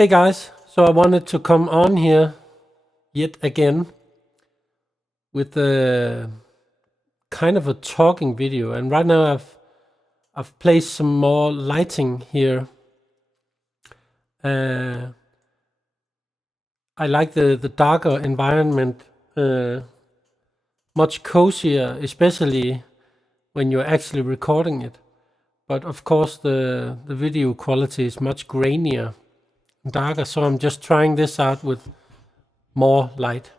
Hey guys, so I wanted to come on here yet again with a kind of a talking video, and right now I've placed some more lighting here. I like the darker environment, much cozier, especially when you're actually recording it. But of course the video quality is much grainier, darker, so I'm just trying this out with more light.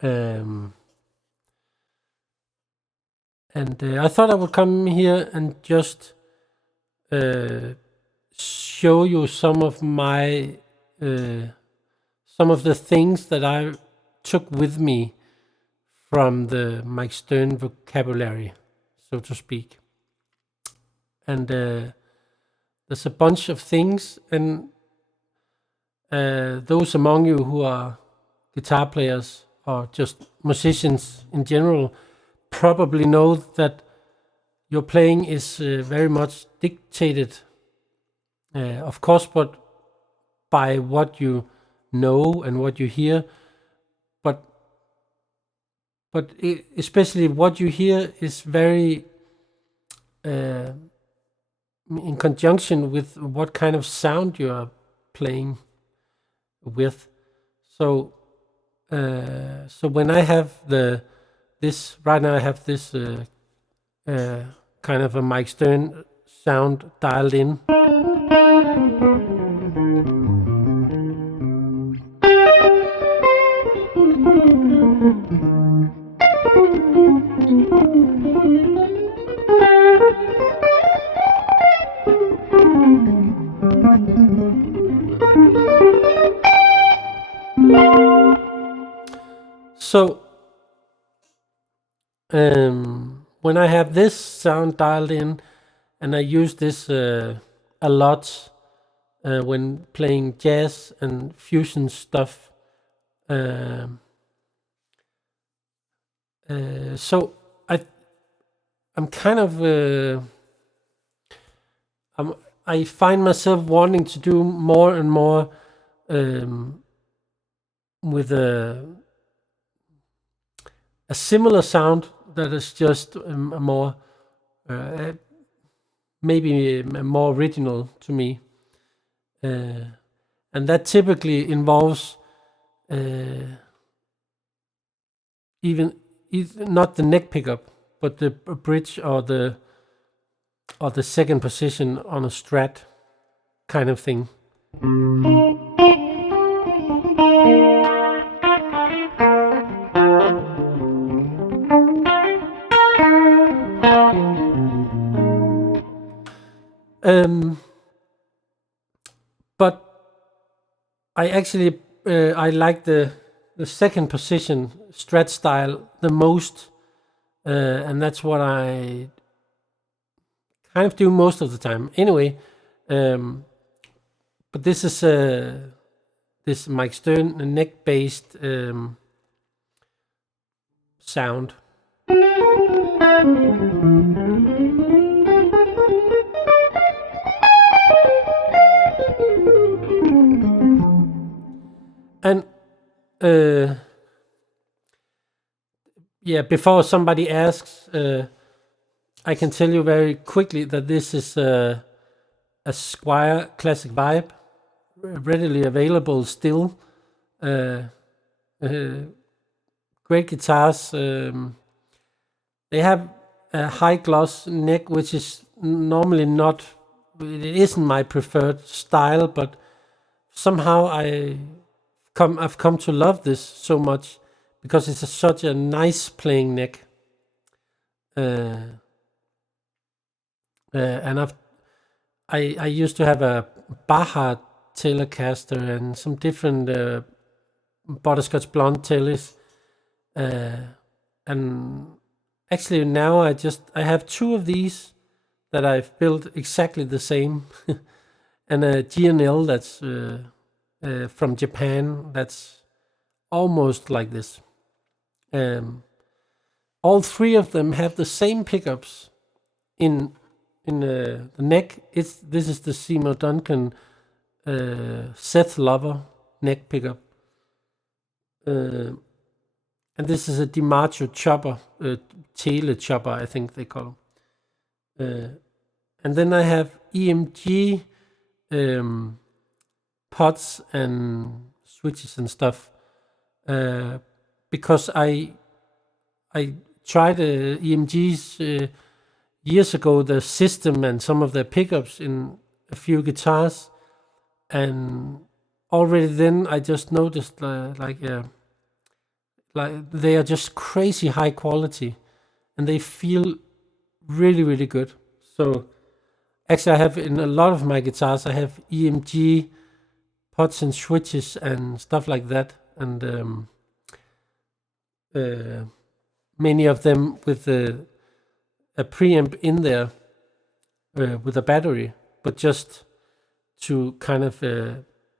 And I thought I would come here and just show you some of my some of the things that I took with me from the Mike Stern vocabulary, so to speak. And there's a bunch of things, and those among you who are guitar players or just musicians in general probably know that your playing is very much dictated, of course, but by what you know and what you hear, but especially what you hear is very in conjunction with what kind of sound you are playing with. So when I have this right now, I have this kind of a Mike Stern sound dialed in. So when I have this sound dialed in, and I use this a lot when playing jazz and fusion stuff, so I'm kind of I find myself wanting to do more and more with a similar sound that is just a more maybe more original to me, and that typically involves even not the neck pickup, but the bridge or the second position on a strat kind of thing. But I actually I like the second position strat style the most, and that's what I kind of do most of the time. Anyway, but this is this Mike Stern neck-based sound. And yeah, before somebody asks, I can tell you very quickly that this is a Squier Classic Vibe, readily available still. Great guitars. They have a high gloss neck, which is normally not, it isn't my preferred style, but somehow I've come to love this so much because it's such a nice playing neck. And I used to have a Baja Telecaster and some different butterscotch blonde tellies, and actually now I have two of these that I've built exactly the same, and a GNL that's from Japan that's almost like this. All three of them have the same pickups in the neck. This is the Seymour Duncan Seth Lover neck pickup. And this is a DiMaggio chopper, tele chopper, I think they call them. And then I have EMG pots and switches and stuff, because I tried EMGs years ago, the system and some of the pickups in a few guitars, and already then I just noticed like they are just crazy high quality, and they feel really, really good. So actually I have in a lot of my guitars, I have EMG pots and switches and stuff like that, and many of them with a preamp in there with a battery, but just to kind of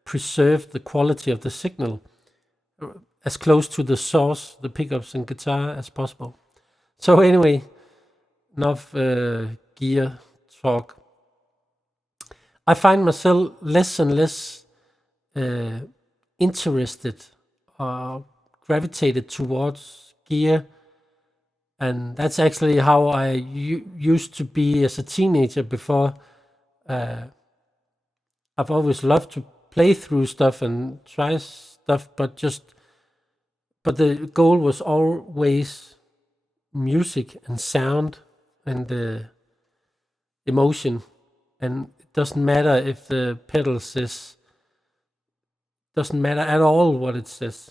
preserve the quality of the signal as close to the source, the pickups and guitar, as possible. So anyway, enough gear talk. I find myself less and less interested or gravitated towards gear, and that's actually how I used to be as a teenager. Before, I've always loved to play through stuff and try stuff, but the goal was always music and sound and emotion, and it doesn't matter if the pedal says, doesn't matter at all what it says,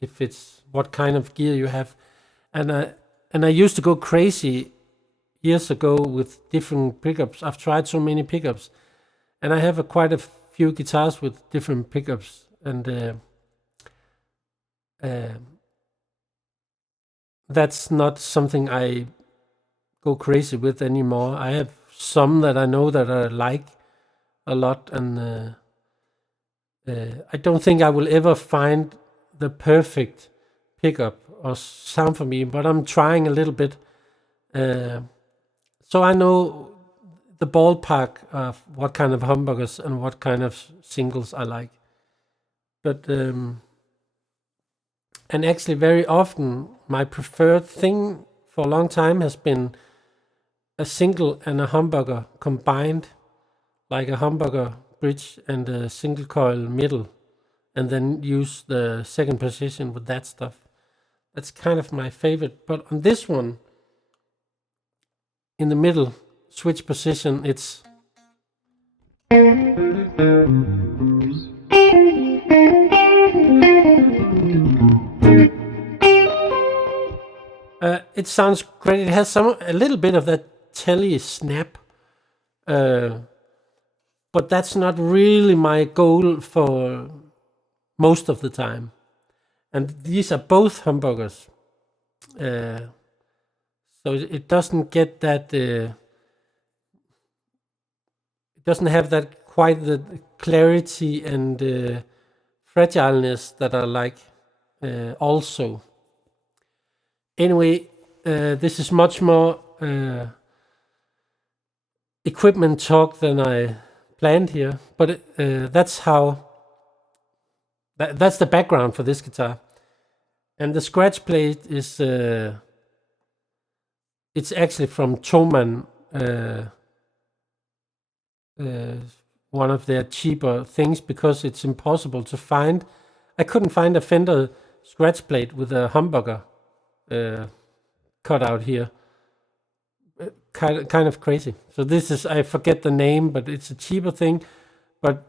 if it's what kind of gear you have. And I used to go crazy years ago with different pickups. I've tried so many pickups, and I have quite a few guitars with different pickups, and that's not something I go crazy with anymore. I have some that I know that I like a lot, and I don't think I will ever find the perfect pickup or sound for me, but I'm trying a little bit. So I know the ballpark of what kind of humbuckers and what kind of singles I like. But and actually very often my preferred thing for a long time has been a single and a humbucker combined, like a humbucker bridge and a single coil middle, and then use the second position with that stuff. That's kind of my favorite. But on this one, in the middle switch position, it's it sounds great. It has a little bit of that telly snap, but that's not really my goal for most of the time. And these are both humbuckers, so it doesn't get that. It doesn't have that quite the clarity and fragileness that I like. Also, anyway, this is much more equipment talk than I planned here, but that's how. That's the background for this guitar. And the scratch plate is it's actually from Thomann, one of their cheaper things, because it's impossible to find. I couldn't find a Fender scratch plate with a humbucker cut out here. Kind of crazy. So this is, I forget the name, but it's a cheaper thing, but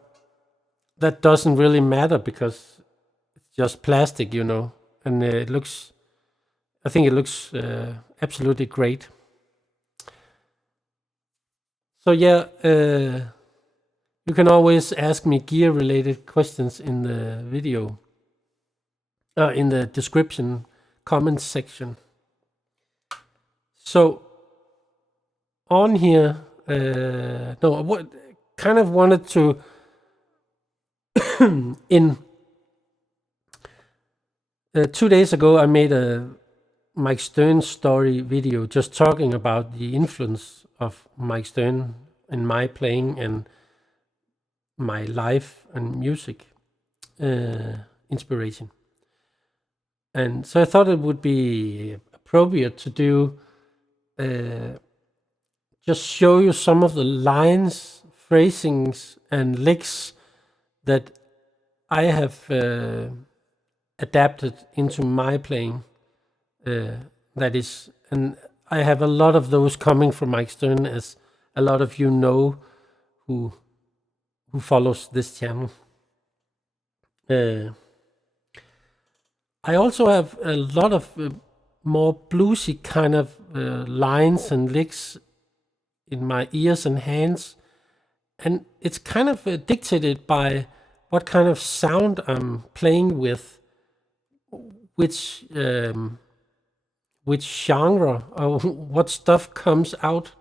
that doesn't really matter because it's just plastic, and it looks, I think it looks absolutely great. So yeah, you can always ask me gear related questions in the video, in the description comments section. So on here, what kind of wanted to in 2 days ago, I made a Mike Stern story video just talking about the influence of Mike Stern in my playing and my life and music inspiration. And so I thought it would be appropriate to do just show you some of the lines, phrasings, and licks that I have adapted into my playing. That is, and I have a lot of those coming from Mike Stern, as a lot of you know who follows this channel. I also have a lot of more bluesy kind of lines and licks in my ears and hands, and it's kind of dictated by what kind of sound I'm playing with, which genre or what stuff comes out.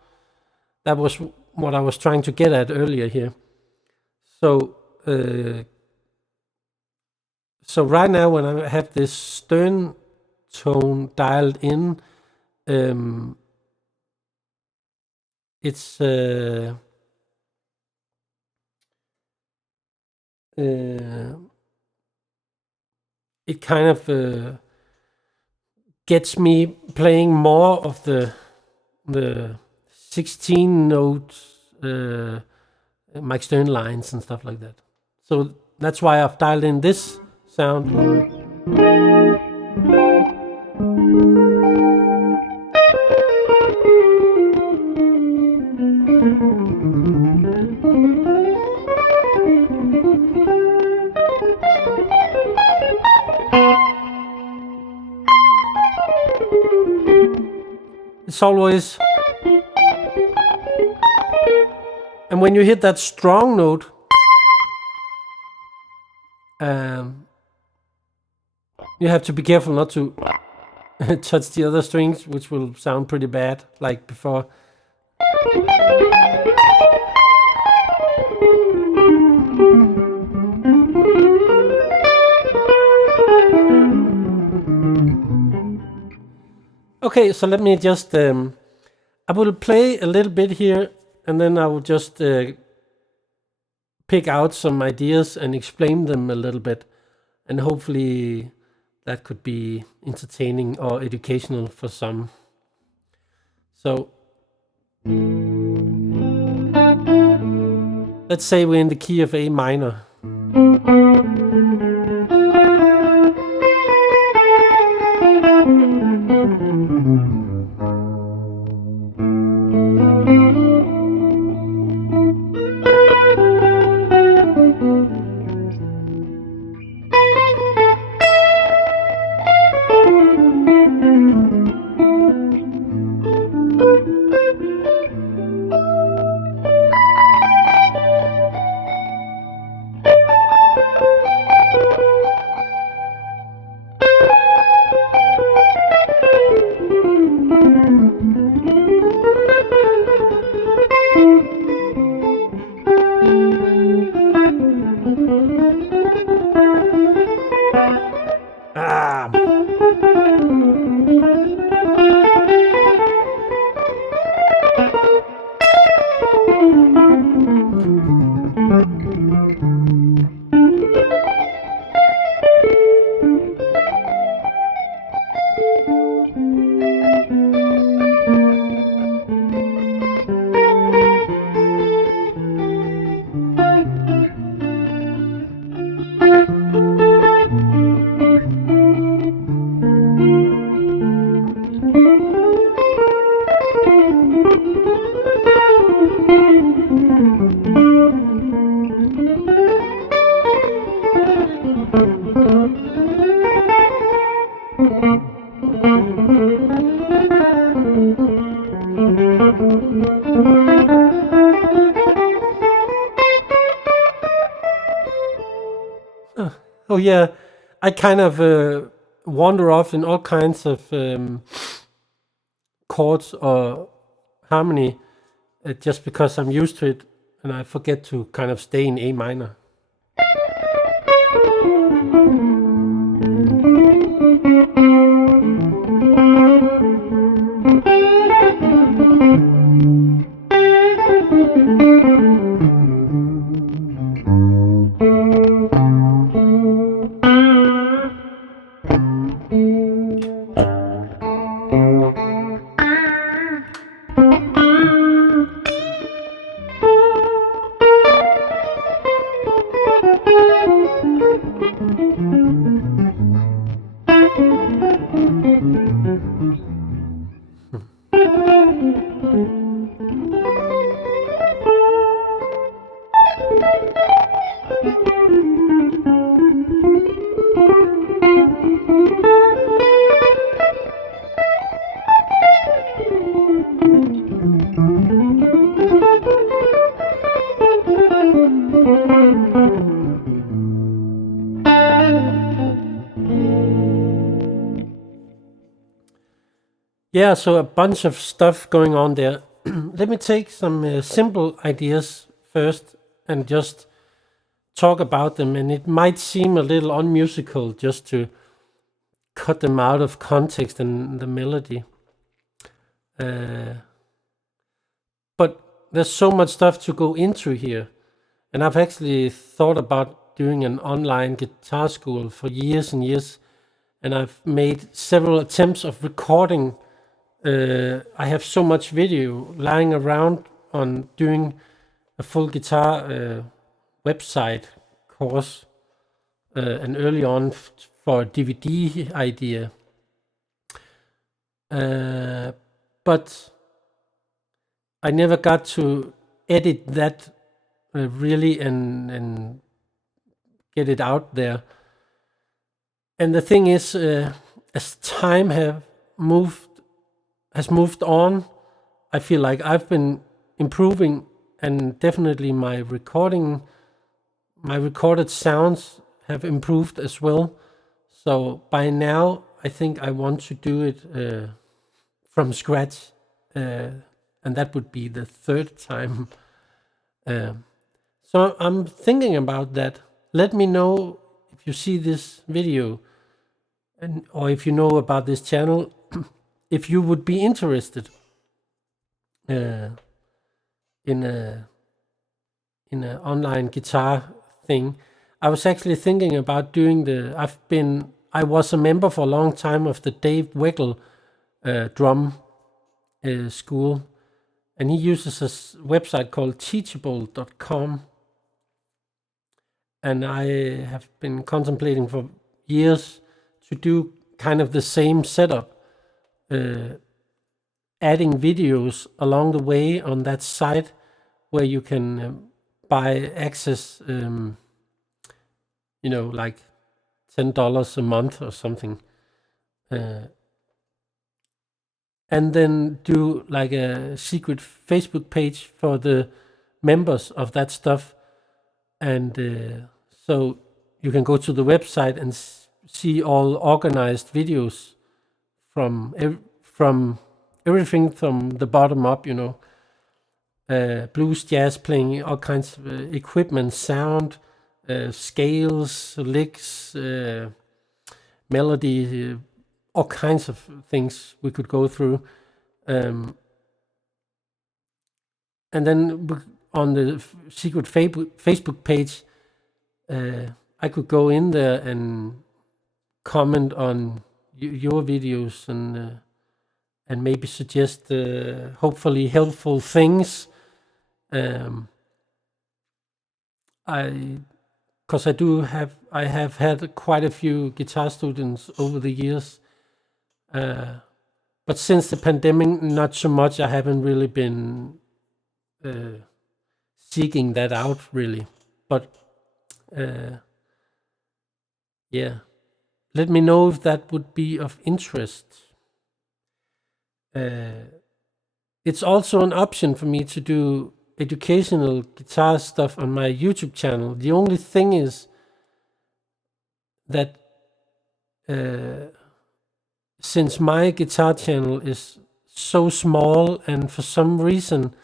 That was what I was trying to get at earlier here. So right now, when I have this Stern tone dialed in, it's it kind of gets me playing more of the 16 notes Mike Stern lines and stuff like that. So that's why I've dialed in this sound. It's always, and when you hit that strong note, you have to be careful not to touch the other strings, which will sound pretty bad, like before. Okay, so let me just, I will play a little bit here, and then I will just pick out some ideas and explain them a little bit, and hopefully that could be entertaining or educational for some. So let's say we're in the key of A minor. Oh yeah, I kind of wander off in all kinds of chords or harmony just because I'm used to it, and I forget to kind of stay in A minor. Yeah, so a bunch of stuff going on there. Let me take some simple ideas first and just talk about them. And it might seem a little unmusical just to cut them out of context and the melody. But there's so much stuff to go into here. And I've actually thought about doing an online guitar school for years and years. And I've made several attempts of recording. I have so much video lying around on doing a full guitar website course, and early on for a DVD idea. But I never got to edit that really and get it out there. And the thing is, as time has moved on, I feel like I've been improving, and definitely my recorded sounds have improved as well. So by now, I think I want to do it from scratch, and that would be the third time. So I'm thinking about that. Let me know if you see this video, or if you know about this channel, if you would be interested in a online guitar thing. I was actually thinking about doing I was a member for a long time of the Dave Weckl drum school, and he uses a website called teachable.com, and I have been contemplating for years to do kind of the same setup, adding videos along the way on that site where you can buy access, like $10 a month or something, and then do like a secret Facebook page for the members of that stuff. And so you can go to the website and see all organized videos from everything from the bottom up, blues, jazz, playing all kinds of equipment, sound, scales, licks, melody, all kinds of things we could go through. And then on the secret Facebook page, I could go in there and comment on your videos and maybe suggest hopefully helpful things. Because I have had quite a few guitar students over the years, but since the pandemic, not so much. I haven't really been seeking that out really, but yeah, let me know if that would be of interest. It's also an option for me to do educational guitar stuff on my YouTube channel. The only thing is that since my guitar channel is so small, and for some reason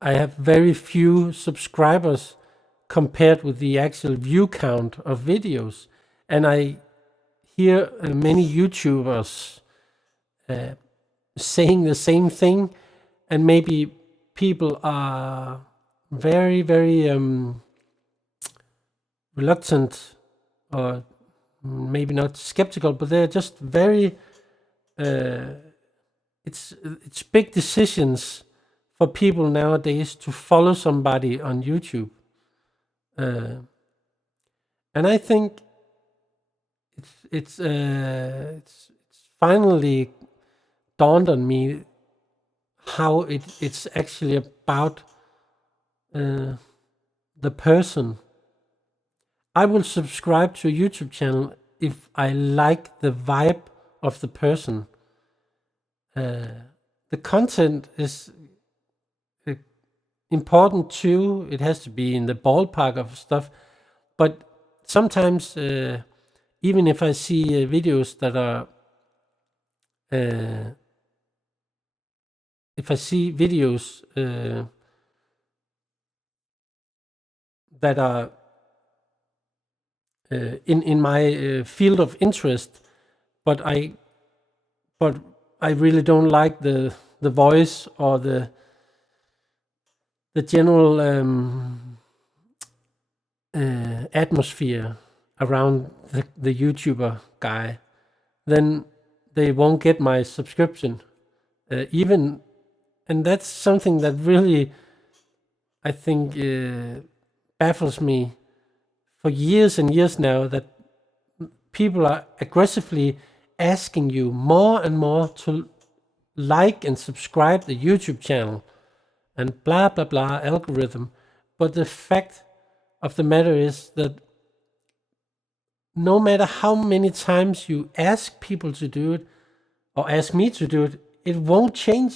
I have very few subscribers compared with the actual view count of videos, and I hear many YouTubers saying the same thing, and maybe people are very, very reluctant, or maybe not skeptical, but they're just very it's big decisions for people nowadays to follow somebody on YouTube, and I think it's finally dawned on me how it's actually about the person. I will subscribe to a YouTube channel if I like the vibe of the person. The content is important too. It has to be in the ballpark of stuff. But sometimes, even if I see videos that are, if I see videos that are in my field of interest, but I really don't like the voice or the general atmosphere around the YouTuber guy, then they won't get my subscription. And that's something that really, I think, baffles me for years and years now, that people are aggressively asking you more and more to like and subscribe the YouTube channel and blah blah blah algorithm. But the fact of the matter is that no matter how many times you ask people to do it or ask me to do it, it won't change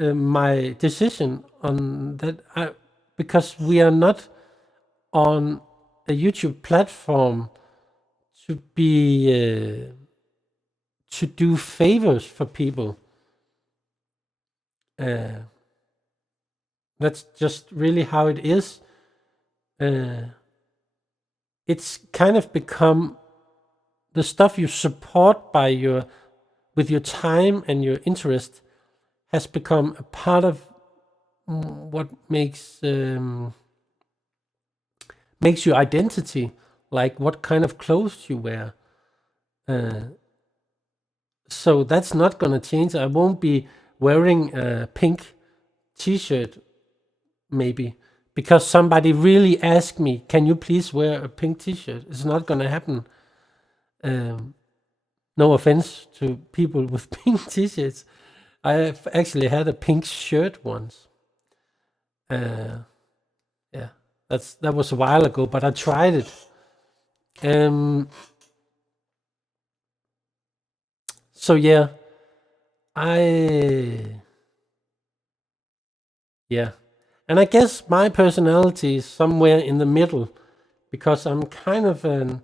my decision on that, because we are not on a YouTube platform to be to do favors for people. That's just really how it is. It's kind of become the stuff you support with your time and your interest has become a part of what makes your identity, like what kind of clothes you wear. So that's not gonna change. I won't be wearing a pink t-shirt, maybe, because somebody really asked me, can you please wear a pink t-shirt? It's not gonna happen. No offense to people with pink t-shirts. I've actually had a pink shirt once. Yeah, that was a while ago, but I tried it. So yeah, and I guess my personality is somewhere in the middle, because I'm kind of a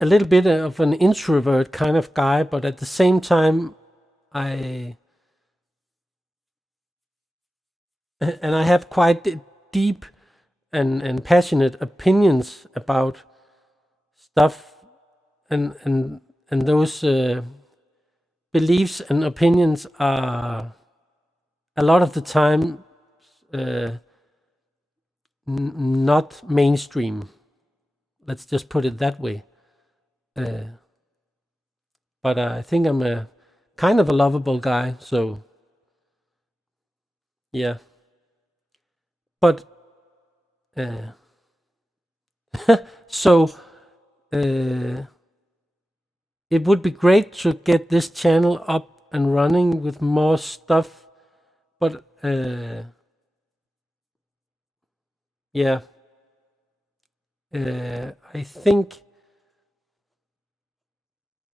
little bit of an introvert kind of guy, but at the same time, I have quite deep and passionate opinions about stuff, and those beliefs and opinions are a lot of the time not mainstream. Let's just put it that way. But I think I'm a kind of a lovable guy, so yeah. But so it would be great to get this channel up and running with more stuff, but yeah, I think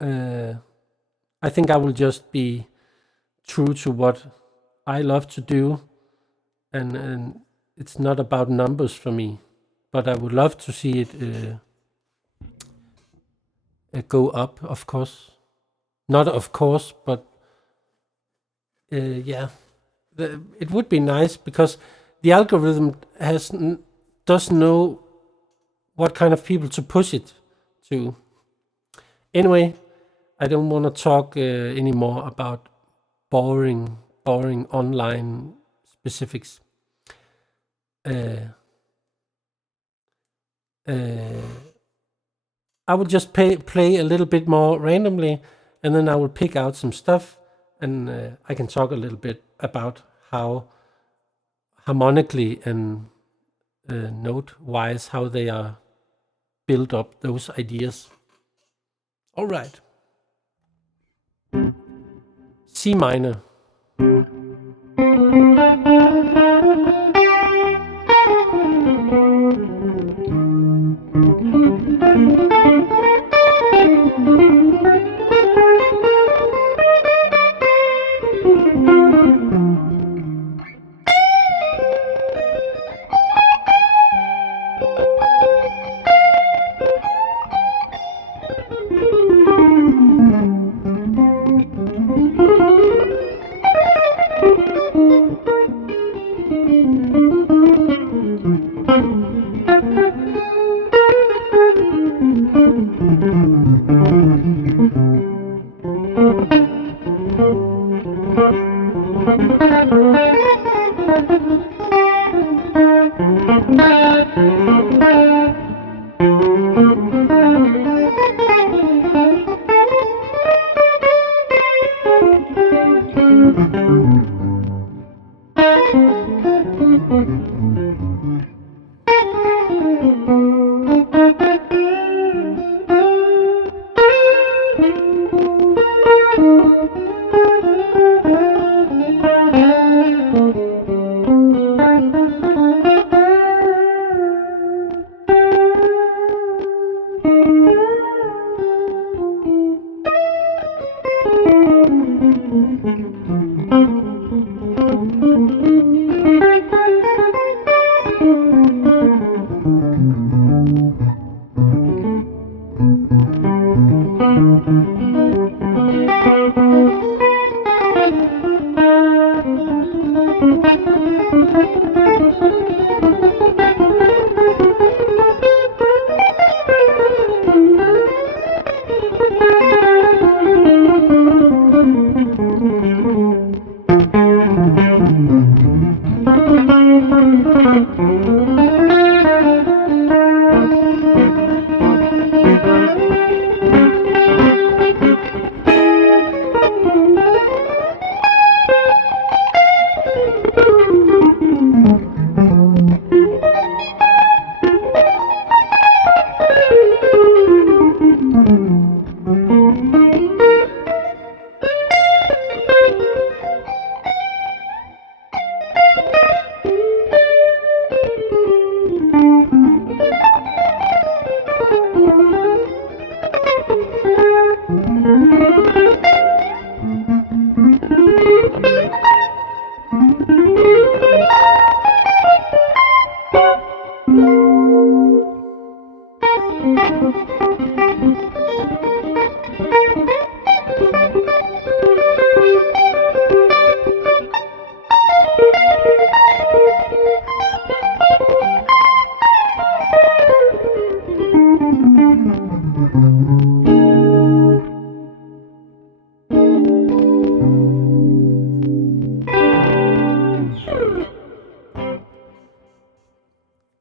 I will just be true to what I love to do, and it's not about numbers for me, but I would love to see it go up, of course. Not of course, but yeah, it would be nice, because the algorithm does know what kind of people to push it to. Anyway, I don't want to talk anymore about boring online specifics. I will just play a little bit more randomly, and then I will pick out some stuff, and I can talk a little bit about how harmonically and note-wise how they are built up, those ideas. All right. C minor.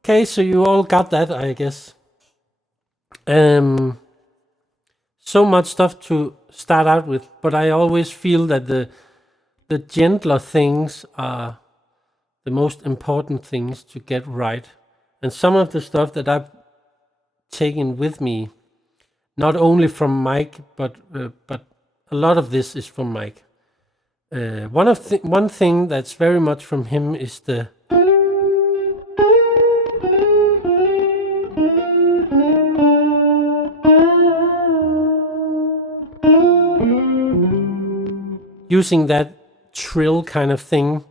Okay, so you all got that, I guess. So much stuff to start out with, but I always feel that the gentler things are the most important things to get right. And some of the stuff that I've taken with me, not only from Mike, but a lot of this is from Mike. One thing that's very much from him is the using that trill kind of thing.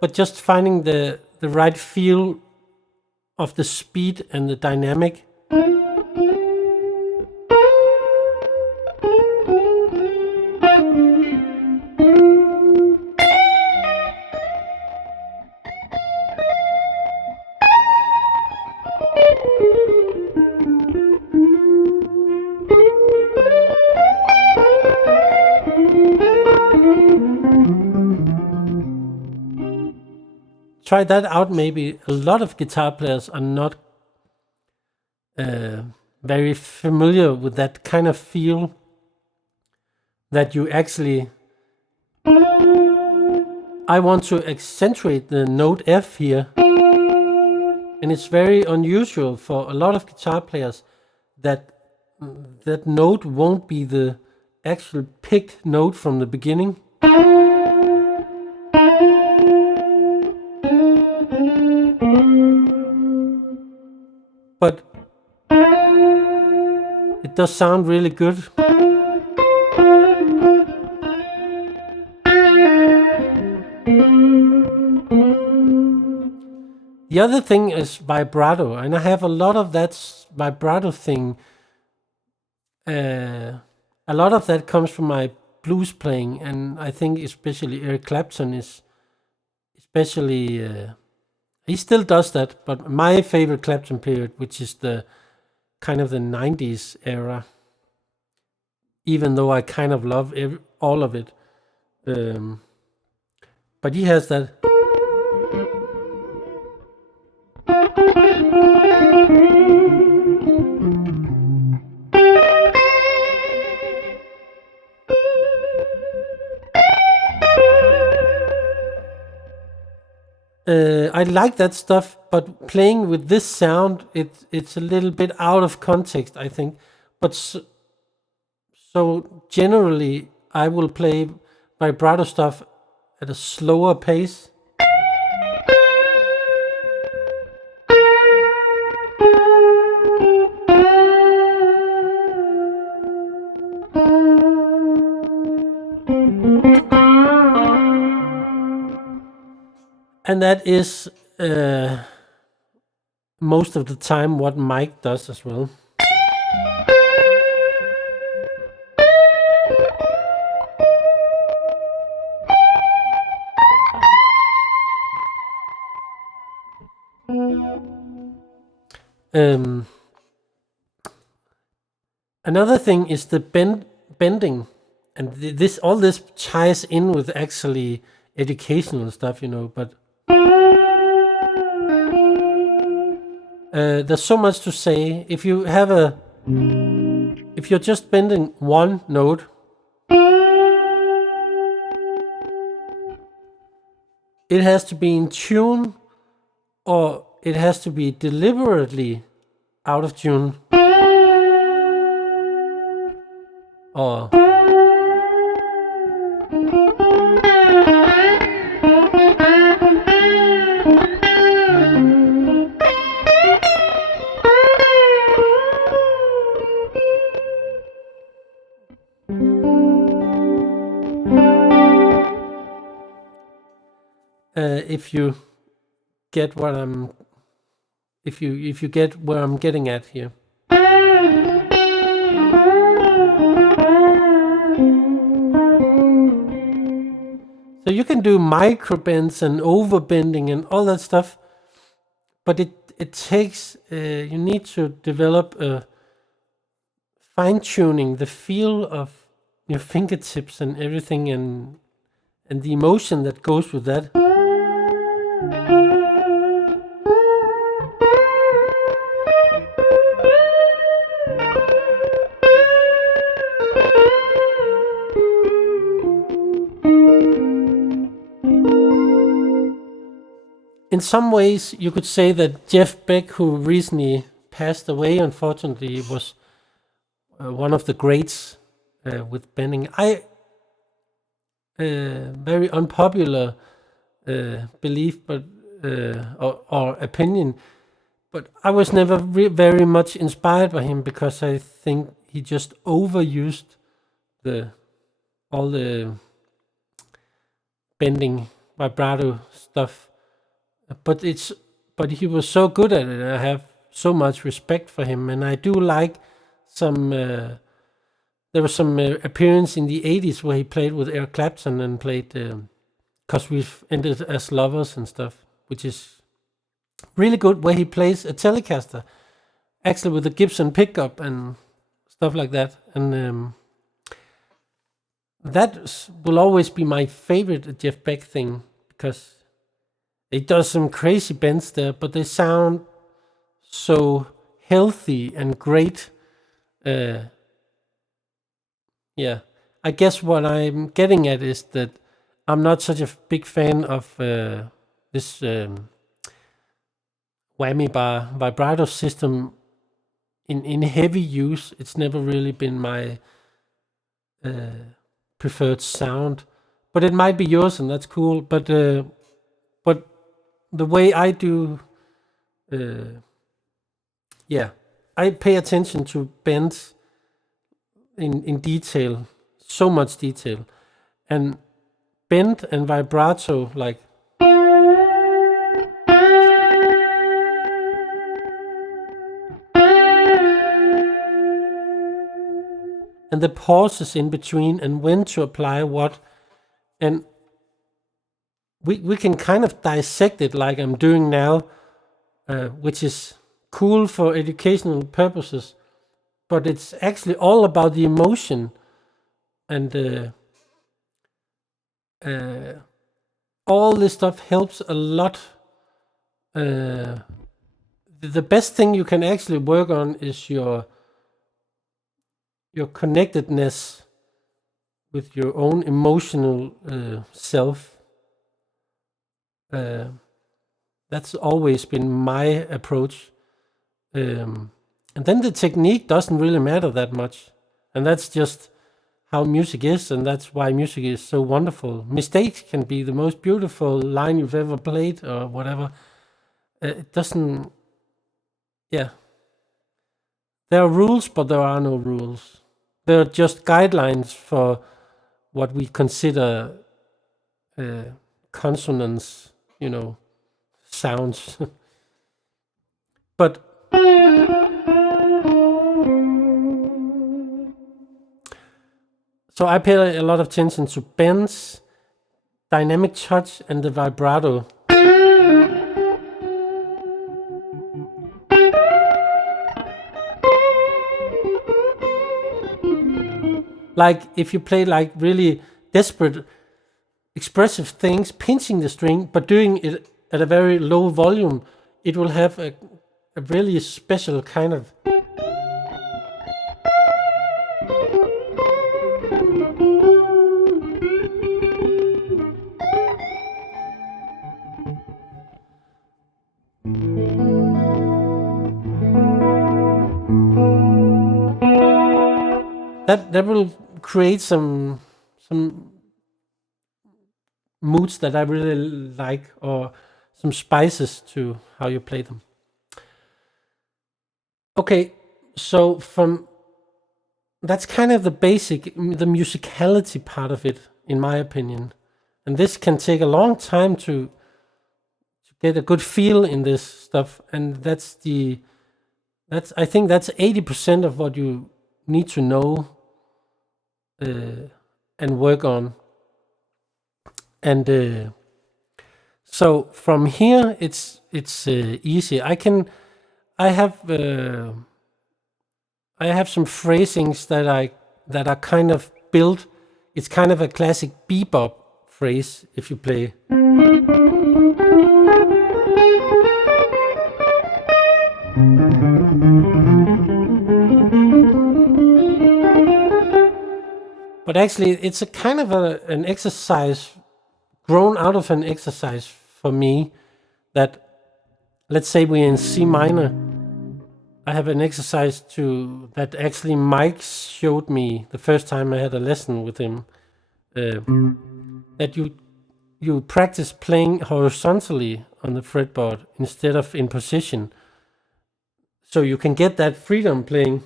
But just finding the right feel of the speed and the dynamic. Try that out maybe. A lot of guitar players are not very familiar with that kind of feel that you actually... I want to accentuate the note F here. And it's very unusual for a lot of guitar players that that note won't be the actual picked note from the beginning. But it does sound really good. The other thing is vibrato, and I have a lot of that vibrato thing. A lot of that comes from my blues playing, and I think especially Eric Clapton is especially... he still does that, but my favorite Clapton period, which is the kind of the 90s era, even though I kind of love all of it. But he has that. I like that stuff, but playing with this sound, it's a little bit out of context, I think. But so generally, I will play vibrato stuff at a slower pace. And that is most of the time what Mike does as well. Another thing is the bending, and this all this ties in with actually educational stuff, you know. But there's so much to say. If you're just bending one note, it has to be in tune, or it has to be deliberately out of tune. Or if you get what I'm, if you get where I'm getting at here. So you can do micro bends and over bending and all that stuff, but it takes you need to develop a fine tuning, the feel of your fingertips and everything, and the emotion that goes with that. In some ways, you could say that Jeff Beck, who recently passed away, unfortunately, was one of the greats with bending. Very unpopular belief, but or opinion, but I was never very much inspired by him, because I think he just overused all the bending vibrato stuff. But he was so good at it. I have so much respect for him, and I do like some. There was some appearance in the 80s where he played with Eric Clapton and played "Cause We've Ended as Lovers" and stuff, which is really good. Where he plays a Telecaster, actually with a Gibson pickup and stuff like that, and that will always be my favorite Jeff Beck thing, because it does some crazy bends there, but they sound so healthy and great. Yeah, I guess what I'm getting at is that I'm not such a big fan of this whammy bar vibrato system in heavy use. It's never really been my preferred sound, but it might be yours, and that's cool. But the way I do, I pay attention to bends in detail, so much detail, and bend and vibrato, like and the pauses in between, and when to apply what, and we can kind of dissect it like I'm doing now, which is cool for educational purposes, but it's actually all about the emotion and all this stuff helps a lot. The best thing you can actually work on is your connectedness with your own emotional self. That's always been my approach. And then the technique doesn't really matter that much. And that's just how music is, and that's why music is so wonderful. Mistakes can be the most beautiful line you've ever played or whatever. It doesn't... Yeah. There are rules, but there are no rules. There are just guidelines for what we consider consonants, sounds. But so I pay a lot of attention to bends, dynamic touch, and the vibrato. Like if you play like really desperate, expressive things, pinching the string, but doing it at a very low volume, it will have a really special kind of... That will create some moods that I really like, or some spices to how you play them. Okay, so that's kind of the basic, the musicality part of it, in my opinion. And this can take a long time to get a good feel in this stuff, and I think that's 80% of what you need to know and work on. And so from here it's easy. I have some phrasings that are kind of built. It's kind of a classic bebop phrase if you play. But actually, it's a kind of an exercise, grown out of an exercise for me, that, let's say we're in C minor. I have an exercise that actually Mike showed me the first time I had a lesson with him, that you practice playing horizontally on the fretboard instead of in position, so you can get that freedom playing.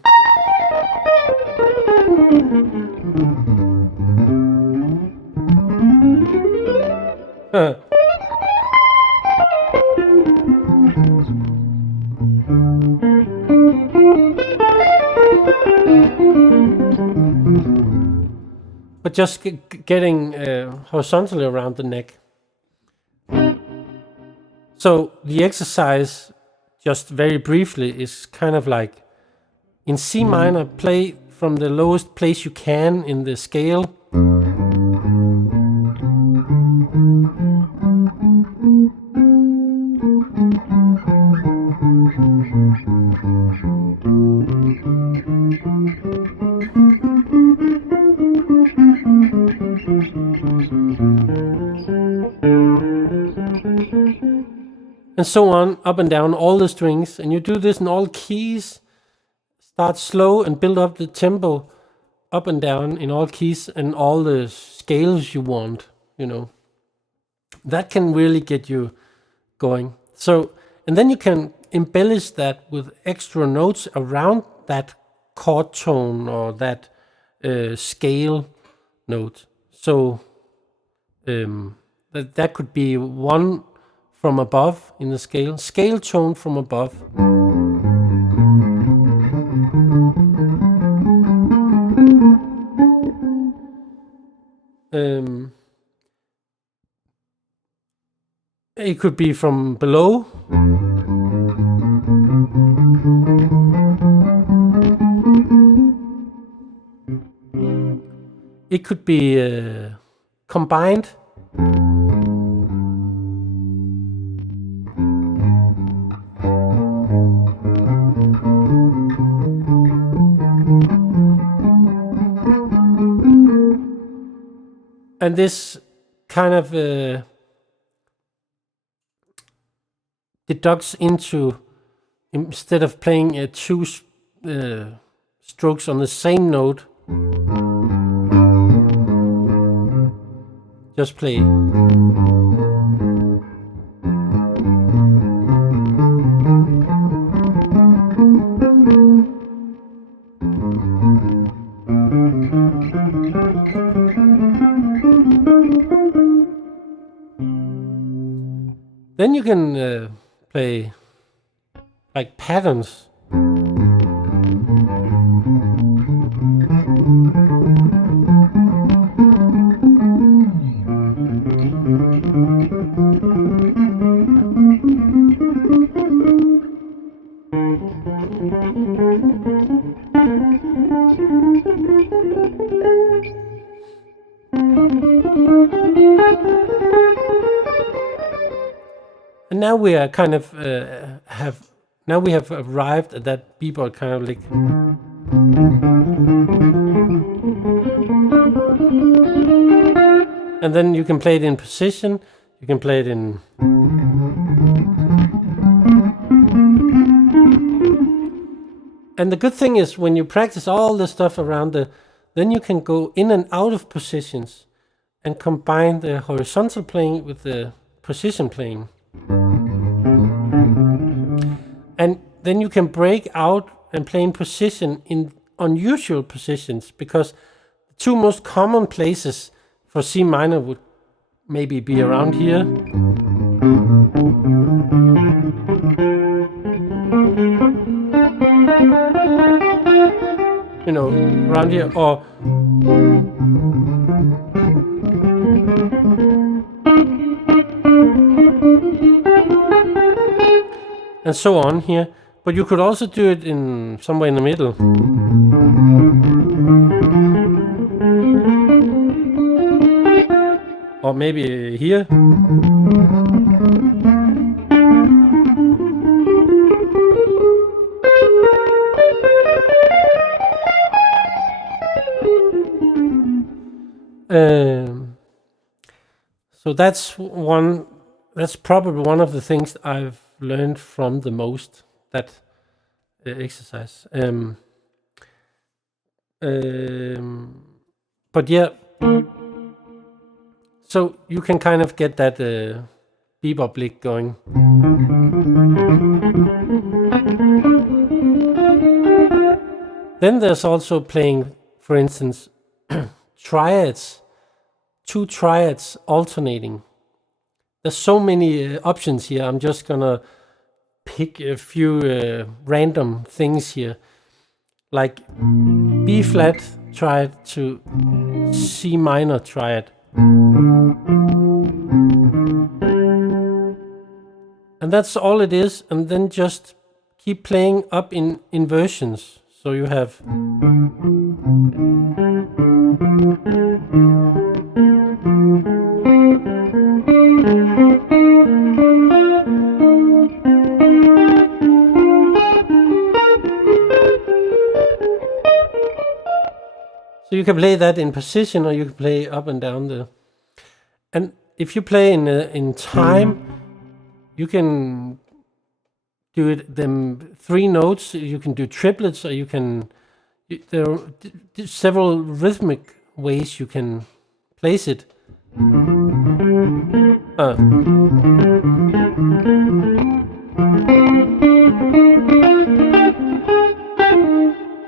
But just getting horizontally around the neck. So the exercise, just very briefly, is kind of like in C minor, play from the lowest place you can in the scale. And so on, up and down, all the strings. And you do this in all keys. Start slow and build up the tempo up and down in all keys and all the scales you want, That can really get you going. So, and then you can embellish that with extra notes around that chord tone or that scale note. So that could be one from above in the scale tone from above. It could be from below. it could be combined. And this kind of deducts into, instead of playing two strokes on the same note, just play. Then you can play like patterns. And now we are kind of we have arrived at that bebop kind of lick. And then you can play it in position, you can play it in and the good thing is when you practice all the stuff around then you can go in and out of positions and combine the horizontal playing with the position playing. And then you can break out and play in position in unusual positions, because the two most common places for C minor would maybe be around here. You know, around here, or and so on here. But you could also do it in somewhere in the middle. Or maybe here. So that's probably one of the things I've learned from the most, that exercise. But yeah, so you can kind of get that bebop lick going. Then there's also playing, for instance, triads, two triads alternating. There's so many options here. I'm just gonna pick a few random things here, like B flat triad to C minor triad. And that's all it is, and then just keep playing up in inversions. So you have so you can play that in position, or you can play up and down the. And if you play in time, you can do it them 3 notes. You can do triplets, or you can. There are several rhythmic ways you can place it.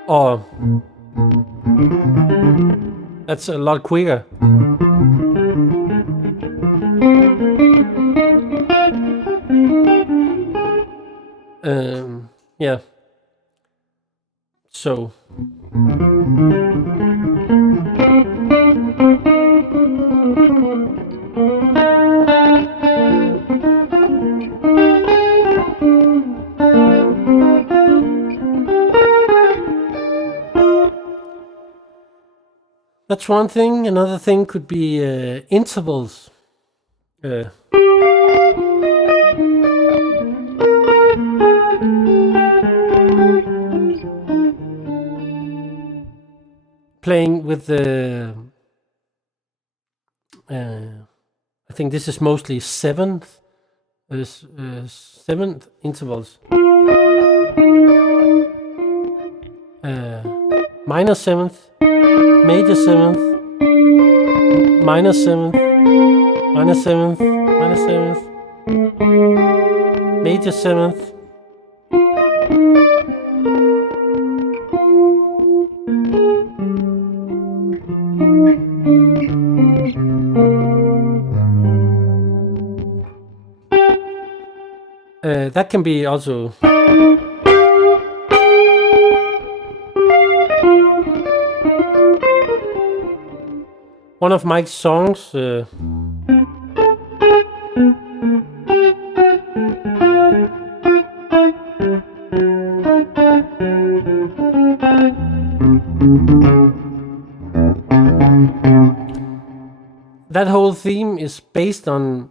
Or that's a lot quicker. Yeah. So. That's one thing. Another thing could be intervals. Playing with the I think this is mostly seventh intervals. Minor seventh, major seventh, minor seventh, minor seventh, minor seventh, major seventh. That can be also one of Mike's songs. That whole theme is based on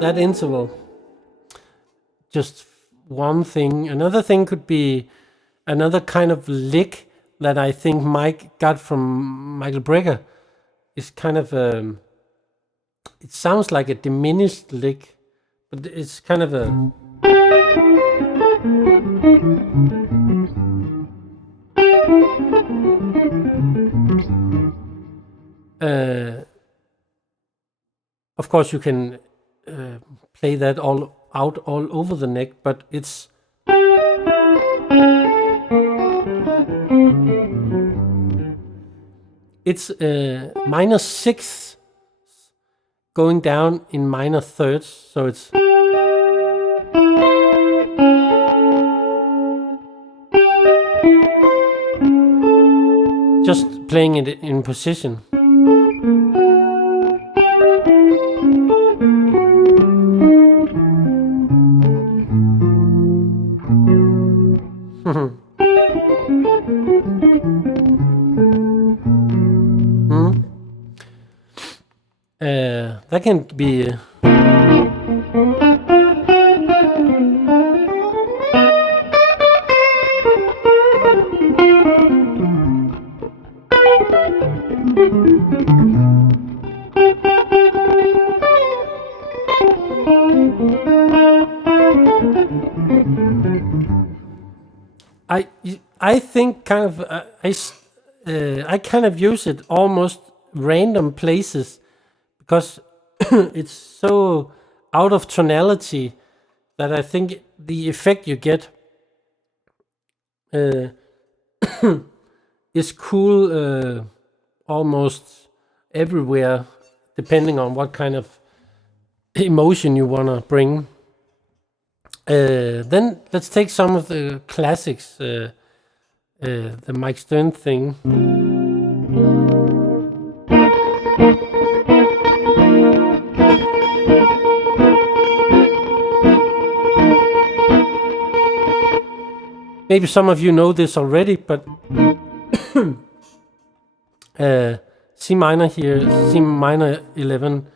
that interval. Just one thing. Another thing could be another kind of lick that I think Mike got from Michael Brecker. Is kind of it sounds like a diminished lick, but it's kind of a of course you can play that all over the neck, but it's minor sixths going down in minor thirds, so it's just playing it in position. That can be I think kind of I kind of use it almost random places because it's so out of tonality that I think the effect you get is cool almost everywhere, depending on what kind of emotion you want to bring. Then let's take some of the classics, the Mike Stern thing. Maybe some of you know this already, but C minor here, C minor 11,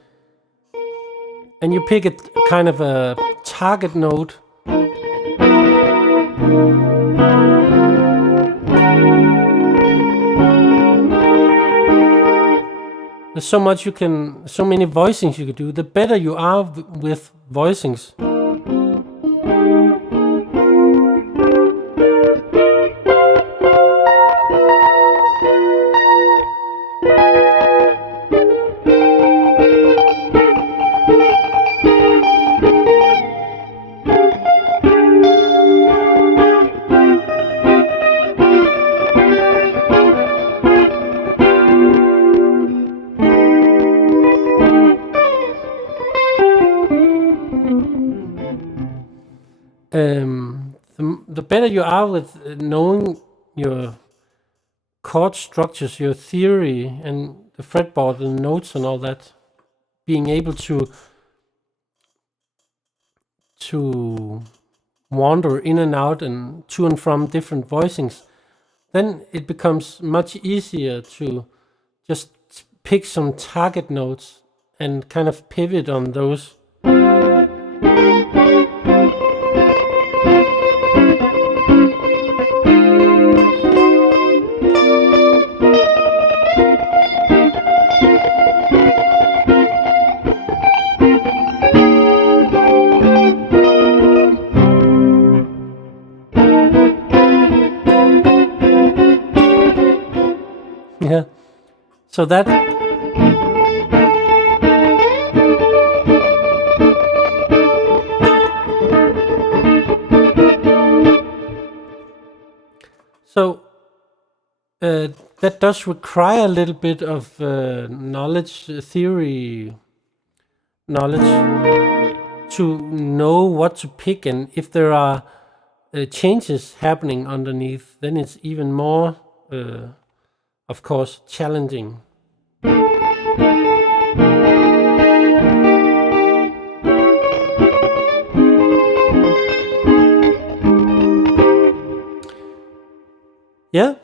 and you pick a kind of a target note. There's so much you can, so many voicings you could do. The better you are with voicings, the better you are with knowing your chord structures, your theory, and the fretboard, the notes, and all that, being able to wander in and out and to and from different voicings, then it becomes much easier to just pick some target notes and kind of pivot on those. Yeah, so that that does require a little bit of knowledge, theory knowledge, to know what to pick, and if there are changes happening underneath, then it's even more, of course, challenging. Yeah.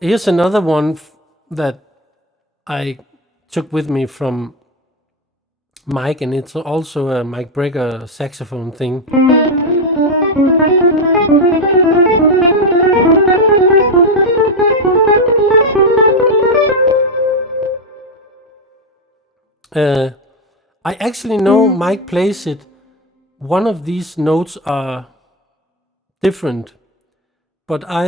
Here's another one that I took with me from Mike, and it's also a Mike Brecker saxophone thing. I actually know Mike plays it. One of these notes are different, but I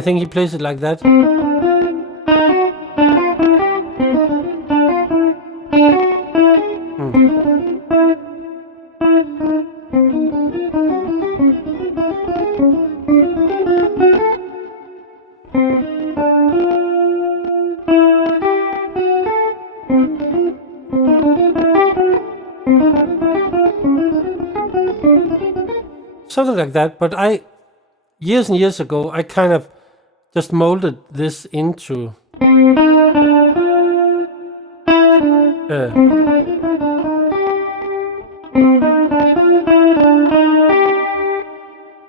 think he plays it like that. Something like that, but years and years ago, I kind of just molded this into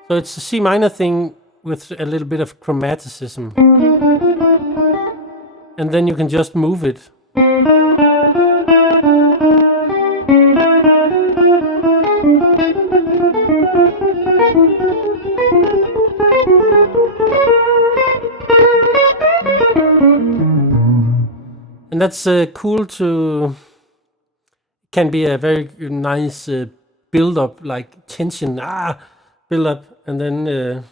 so it's a C minor thing with a little bit of chromaticism, and then you can just move it. And that's cool to, can be a very nice build up, like tension, build up, and then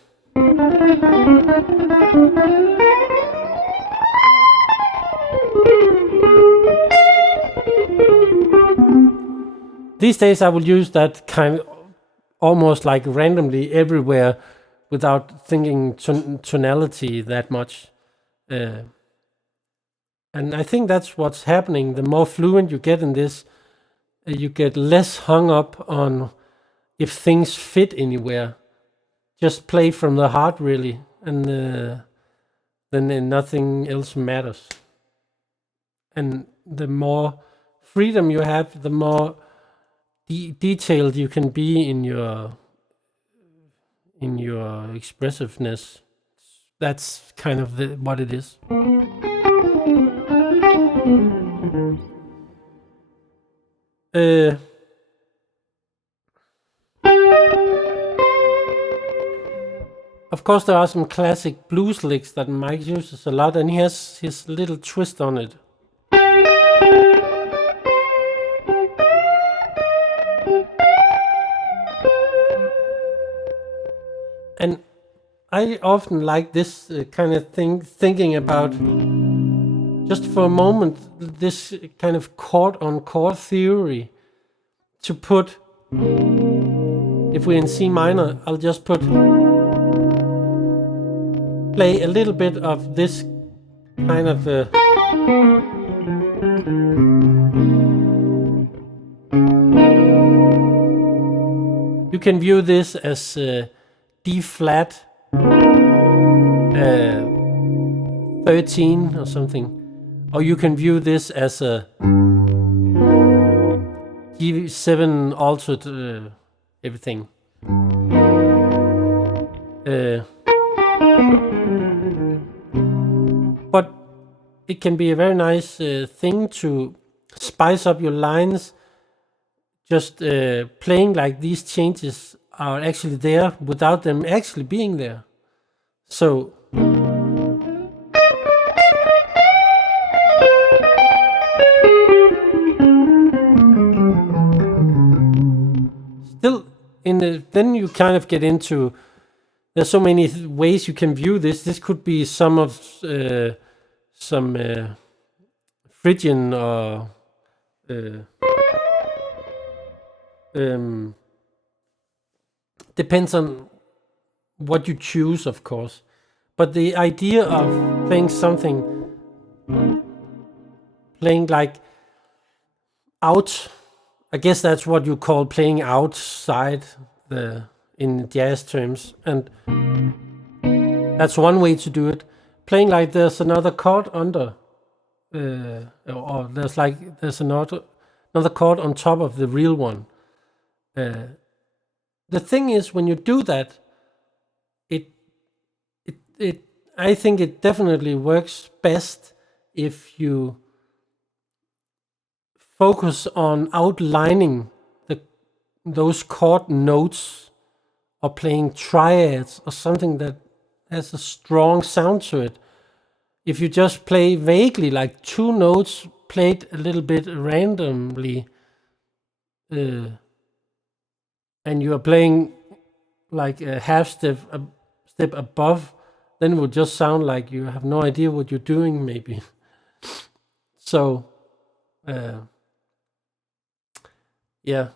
these days I will use that kind of almost like randomly everywhere without thinking tonality that much. And I think that's what's happening. The more fluent you get in this, you get less hung up on if things fit anywhere. Just play from the heart, really, and then nothing else matters. And the more freedom you have, the more detailed you can be in your expressiveness. That's kind of what it is. Of course, there are some classic blues licks that Mike uses a lot, and he has his little twist on it. And I often like this kind of thing, thinking about, just for a moment, this kind of chord-on-chord theory, to put, if we're in C minor, I'll just play a little bit of this kind of you can view this as D flat 13 or something. Or you can view this as a G7 altered everything. But it can be a very nice thing to spice up your lines. Just playing like these changes are actually there without them actually being there. So still then you kind of get into, there's so many ways you can view this. This could be some of some Phrygian or depends on what you choose, of course. But the idea of playing something, playing like out, I guess that's what you call playing outside in jazz terms, and that's one way to do it. Playing like there's another chord under, or there's another chord on top of the real one. The thing is, when you do that, I think it definitely works best if you focus on outlining those chord notes, or playing triads or something that has a strong sound to it. If you just play vaguely, like two notes played a little bit randomly, and you are playing like a half step above, then it would just sound like you have no idea what you're doing, maybe. So, yeah.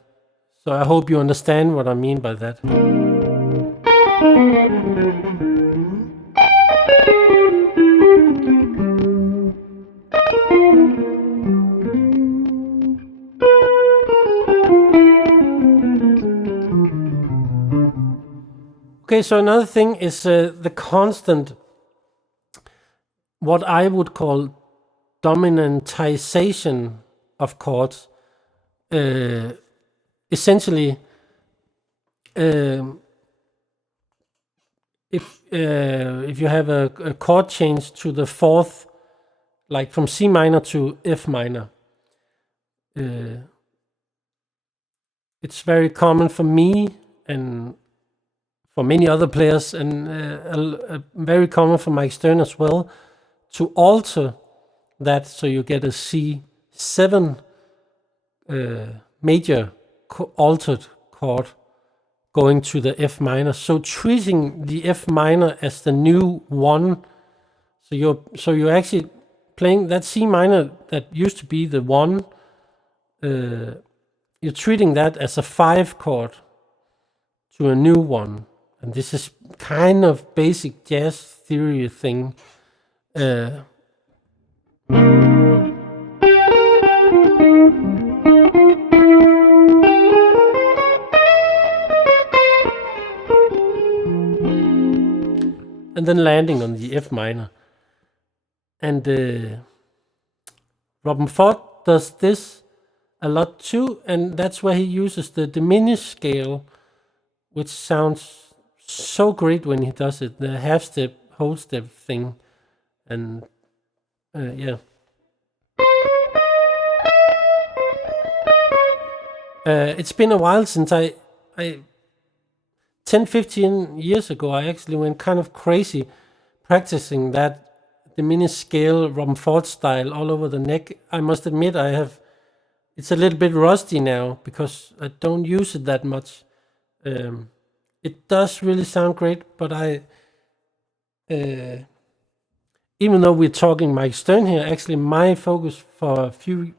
So I hope you understand what I mean by that. Okay, so another thing is the constant, what I would call dominantization of chords. Essentially, if you have a chord change to the fourth, like from C minor to F minor, it's very common for me and for many other players, and very common for Mike Stern as well, to alter that so you get a C7 major altered chord going to the F minor. So treating the F minor as the new one. So you're actually playing that C minor that used to be the one. You're treating that as a 5 chord to a new one. And this is kind of basic jazz theory thing. And then landing on the F minor. And Robin Ford does this a lot too, and that's where he uses the diminished scale, which sounds so great when he does it, the half step, whole step thing. And yeah. It's been a while since I 10-15 years ago, I actually went kind of crazy practicing that diminished scale Robin Ford style all over the neck. I must admit it's a little bit rusty now because I don't use it that much. It does really sound great, but even though we're talking Mike Stern here, actually my focus for a few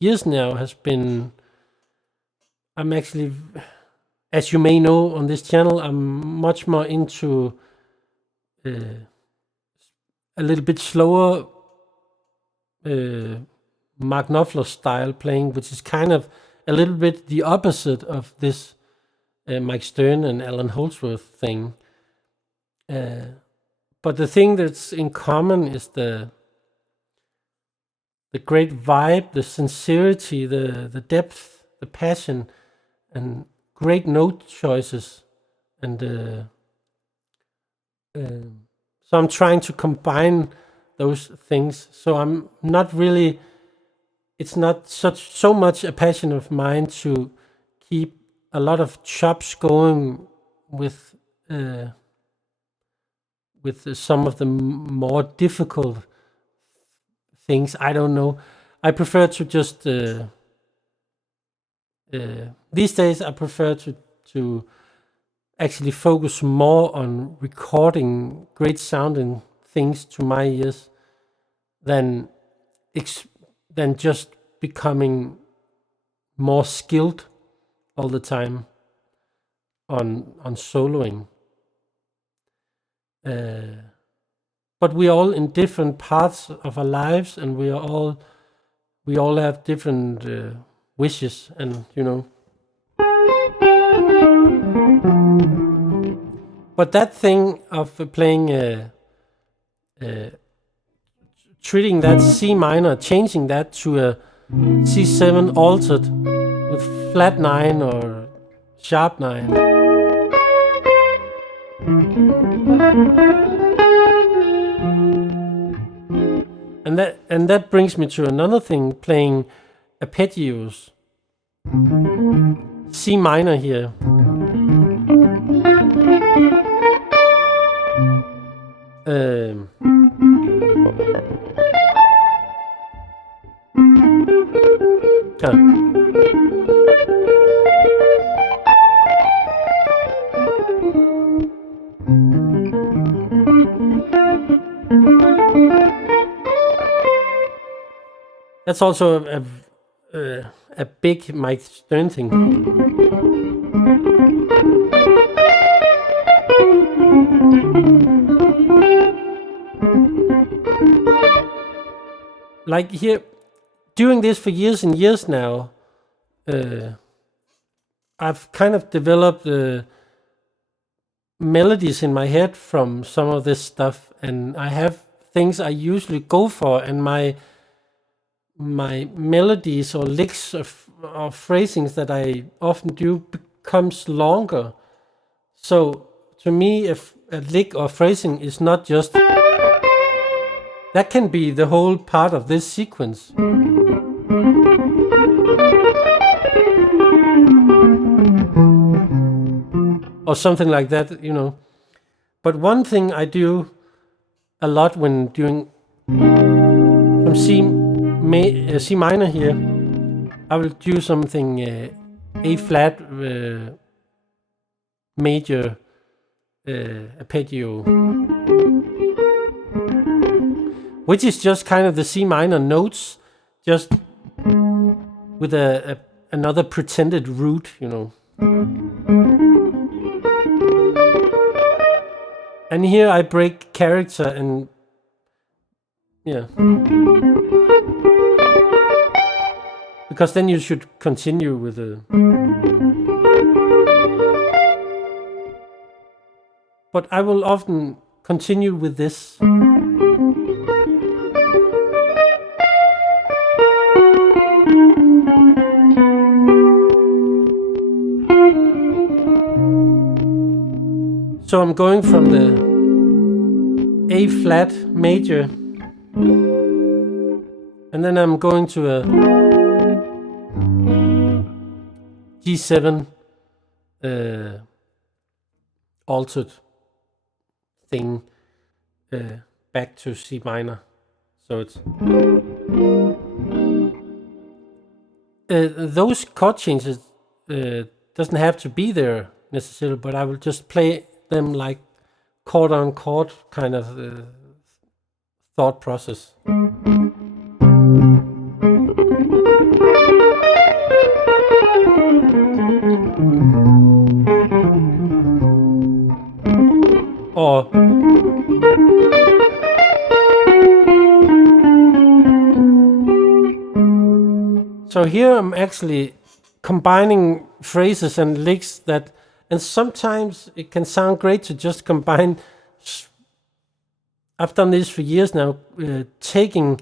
years now has been, I'm actually, as you may know on this channel, I'm much more into a little bit slower Mark Knopfler style playing, which is kind of a little bit the opposite of this Mike Stern and Alan Holdsworth thing. but the thing that's in common is the great vibe, the sincerity, the depth, the passion, and great note choices. And so I'm trying to combine those things. So I'm not really, it's not so much a passion of mine to keep a lot of chops going with some of the more difficult things. I don't know. I prefer to just these days I prefer to actually focus more on recording great sounding things to my ears than just becoming more skilled all the time on soloing. But we're all in different parts of our lives, and we all have different wishes, and But that thing of playing, treating that C minor, changing that to a C7 altered with flat 9 or sharp 9. And that brings me to another thing, playing arpeggios. C minor here. That's also a big Mike Stern thing. Like here, doing this for years and years now, I've kind of developed melodies in my head from some of this stuff, and I have things I usually go for, and my melodies or licks or phrasings that I often do becomes longer. So to me, if a lick or phrasing is not just, that can be the whole part of this sequence. Or something like that, But one thing I do a lot when doing from C minor here, I will do something A flat major arpeggio, which is just kind of the C minor notes, just with another pretended root, And here I break character and because then you should continue with the. But I will often continue with this. So I'm going from the A flat major, and then I'm going to a G7 altered thing, back to C minor. So it's those chord changes doesn't have to be there necessarily, but I will just play them like chord on chord kind of thought process. Or so here I'm actually combining phrases and licks that, and sometimes it can sound great to just combine I've done this for years now, taking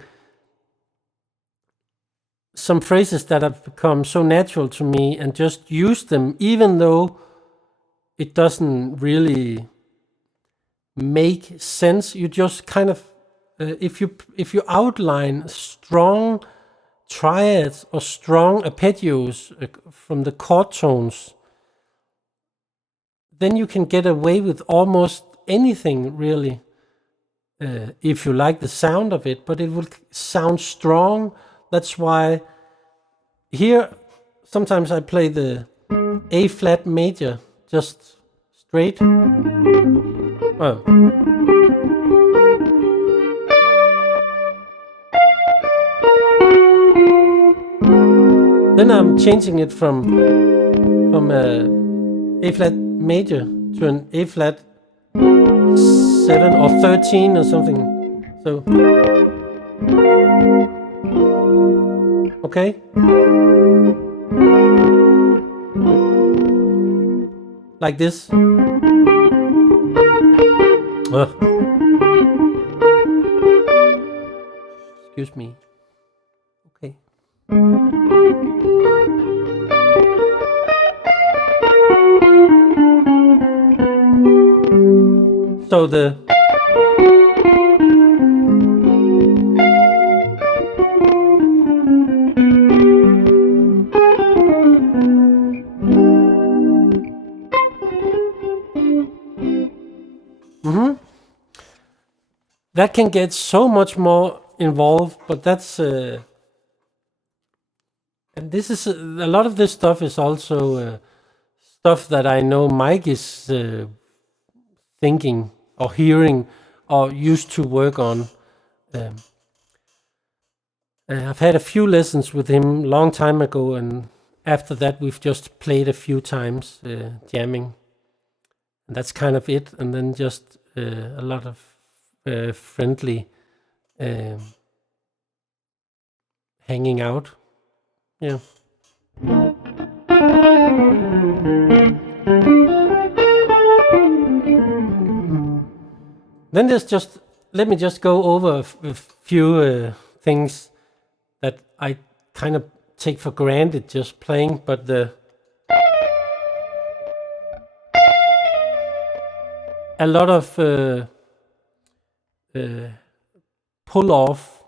some phrases that have become so natural to me and just use them, even though it doesn't really make sense. You just kind of, if you outline strong triads or strong arpeggios from the chord tones, then you can get away with almost anything, really, if you like the sound of it, but it will sound strong. That's why here sometimes I play the A flat major just straight. Oh. Then I'm changing it from A flat major to an A flat 7 or 13 or something. So, okay. Like this. Excuse me. Okay. So the that can get so much more involved, but that's and this is a lot of this stuff is also stuff that I know Mike is thinking or hearing or used to work on. I've had a few lessons with him long time ago, and after that we've just played a few times jamming, and that's kind of it. And then just a lot of friendly hanging out. Yeah. Then there's just, let me just go over a few things that I kind of take for granted just playing, but a lot of pull off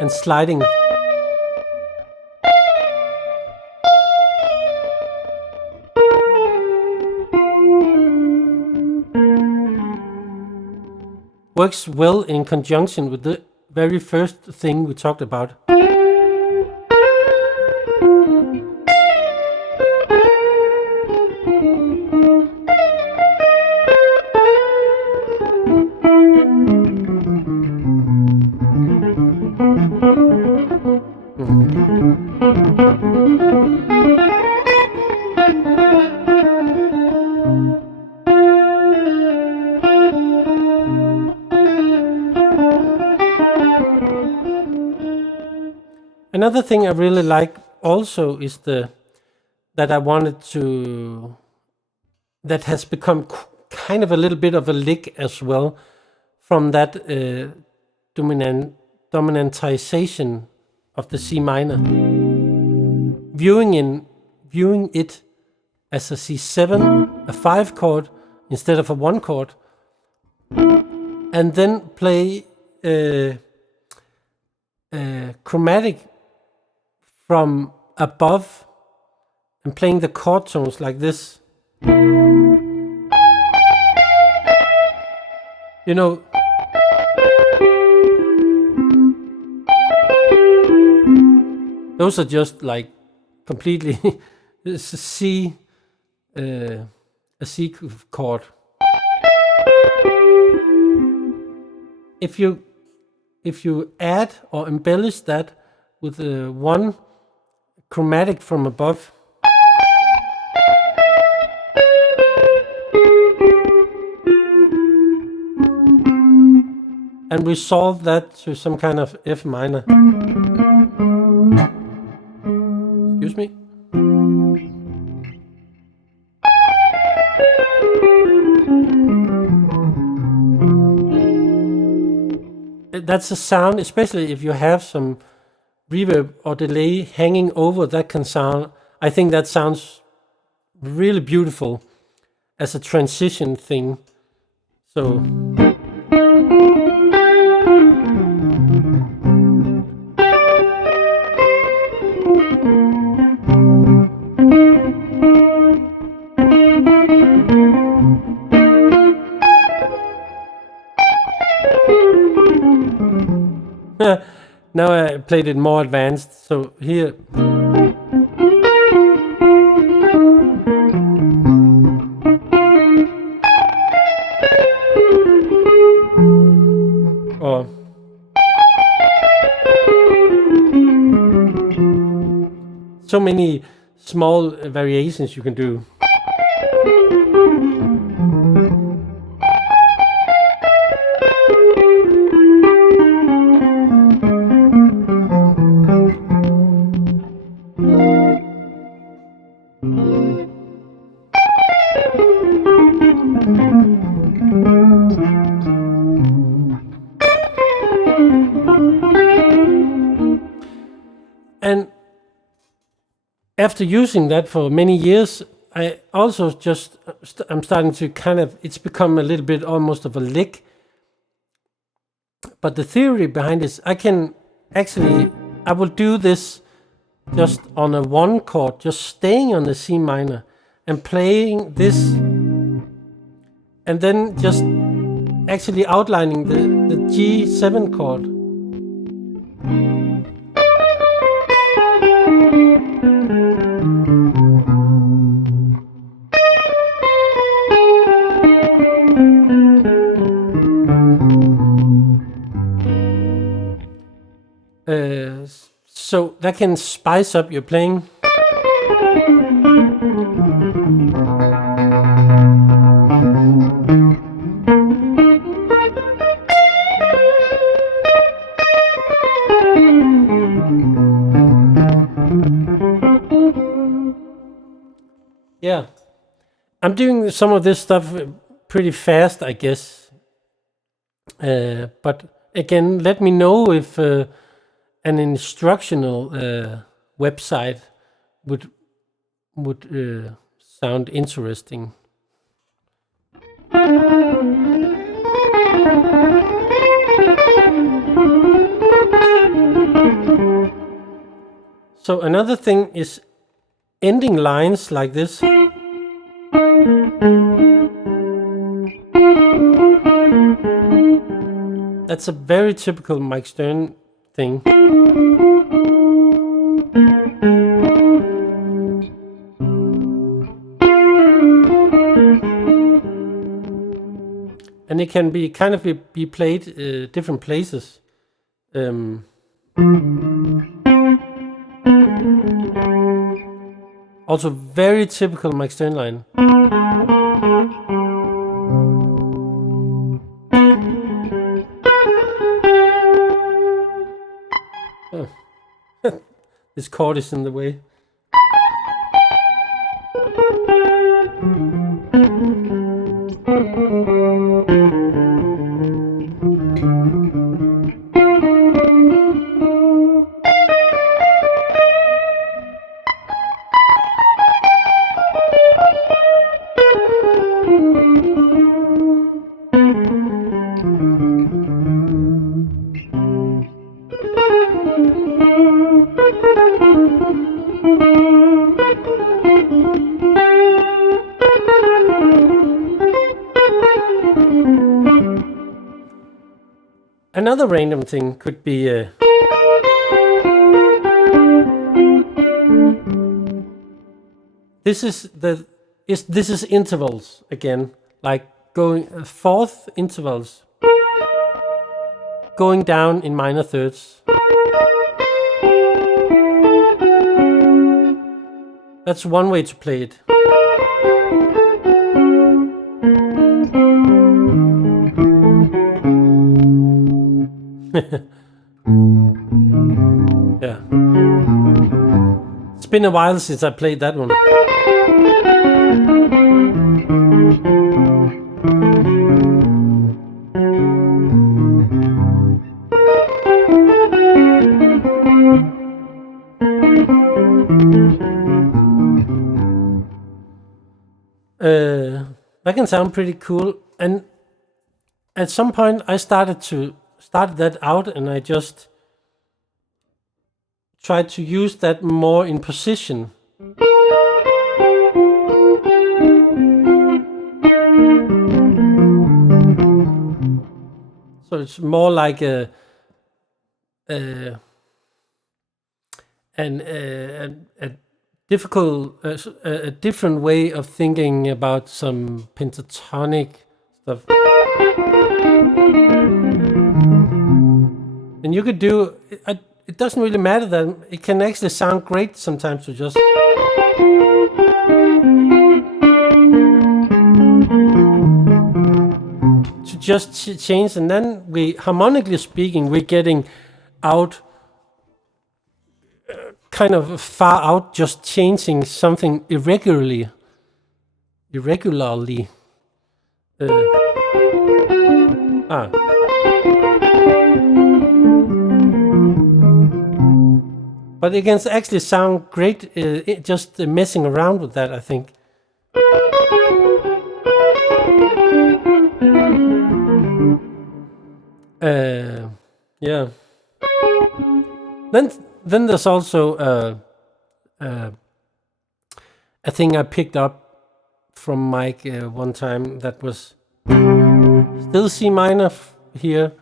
and sliding. Works well in conjunction with the very first thing we talked about. Another thing I really like also is that has become kind of a little bit of a lick as well from that dominantization of the C minor. Viewing it as a C7, a 5 chord instead of a 1 chord, and then play chromatic from above and playing the chord tones like this. You know, those are just like completely a C chord. If you add or embellish that with one chromatic from above, and resolve that to some kind of F minor. Excuse me. that's a sound, especially if you have some reverb or delay hanging over, that can sound, I think that sounds really beautiful as a transition thing. So now I played it more advanced. So here. Or so many small variations you can do. And after using that for many years, I also just, I'm starting to kind of, it's become a little bit almost of a lick. But the theory behind this, I will do this just on a 1 chord, just staying on the C minor and playing this, and then just actually outlining the G7 chord. So that can spice up your playing. Yeah, I'm doing some of this stuff pretty fast, I guess. But again, let me know if an instructional website would sound interesting. So another thing is ending lines like this. That's a very typical Mike Stern thing. And it can be kind of be played different places. Also very typical Mike Stern line. Oh. This chord is in the way. Another random thing could be this is intervals again, like going fourth intervals, going down in minor thirds. That's one way to play it. Yeah. It's been a while since I played that one. can sound pretty cool. And at some point I started that out, and I just tried to use that more in position. So it's more like a different way of thinking about some pentatonic stuff. And you could do it doesn't really matter that it can actually sound great sometimes to just change, and then we, harmonically speaking, we're getting out kind of far out, just changing something irregularly. But it can actually sound great just messing around with that, I think. Yeah. Then there's also a thing I picked up from Mike one time that was still C minor here,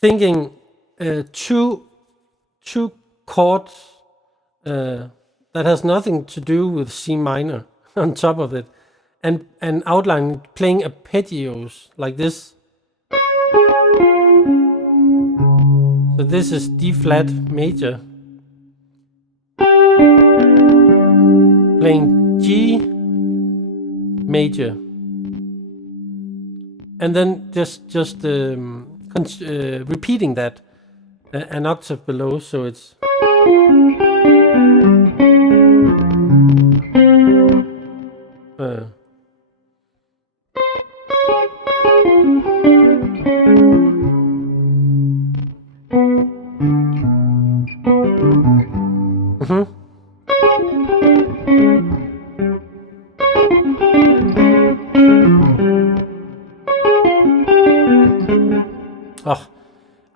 thinking two chords that has nothing to do with C minor on top of it, and outline playing arpeggios like this. So this is D flat major, playing G major, and then just repeating that an octave below, so it's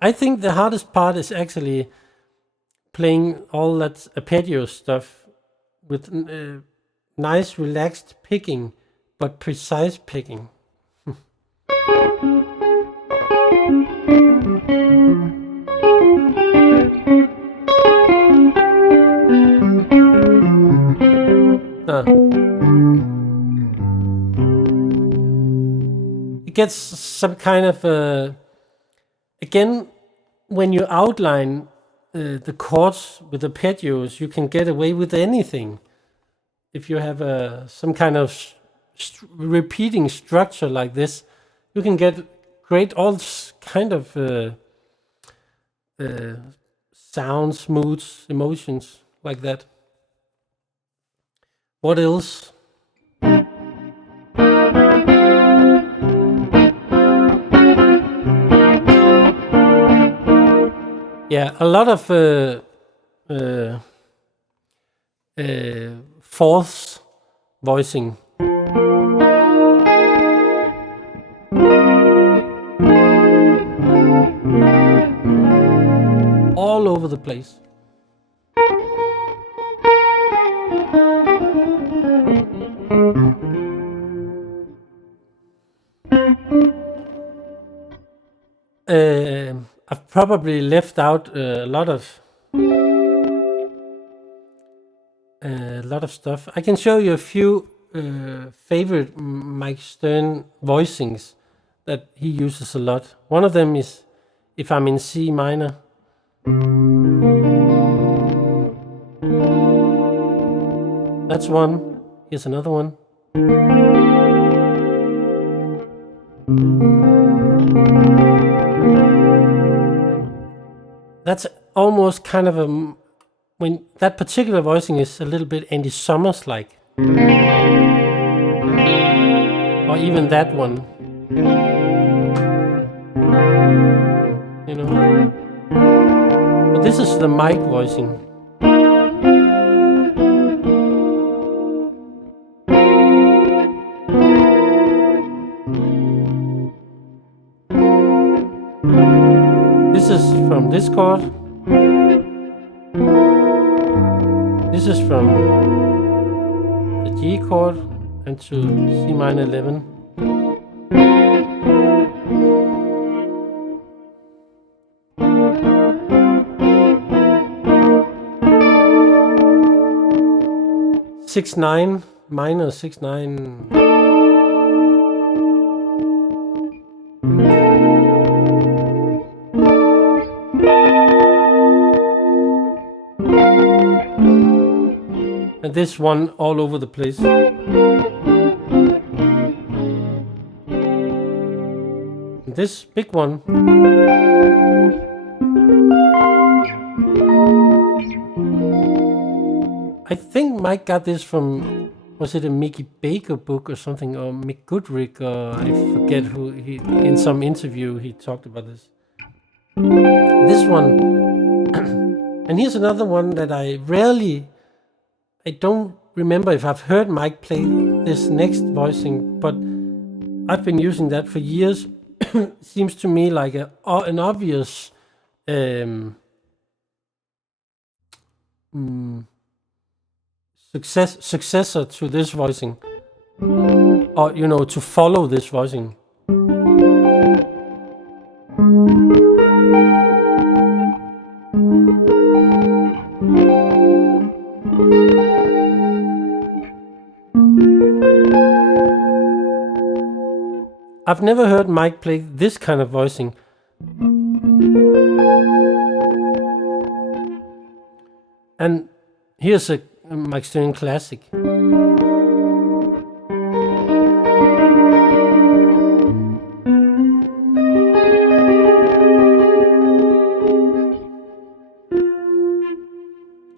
I think the hardest part is actually playing all that arpeggio stuff with nice relaxed picking, but precise picking. It gets some kind of again, when you outline the chords with arpeggios, you can get away with anything. If you have some kind of repeating structure like this, you can get great all kind of sounds, moods, emotions like that. What else? Yeah, a lot of fourths voicing. All over the place. I've probably left out a lot of stuff. I can show you a few favorite Mike Stern voicings that he uses a lot. One of them is if I'm in C minor. That's one. Here's another one. That's almost kind of when that particular voicing is a little bit Andy Summers like, or even that one, you know. But this is the Mike voicing. is from this chord. This is from the G chord and to C minor 11. Six nine minor 6/9. And this one all over the place. And this big one. I think Mike got this from, was it a Mickey Baker book or something, or Mick Goodrick, or I forget who, he in some interview he talked about this. This one, and here's another one that I don't remember if I've heard Mike play this next voicing, but I've been using that for years. Seems to me like an obvious successor to this voicing, or to follow this voicing. I've never heard Mike play this kind of voicing. And here's a Mike Stern classic.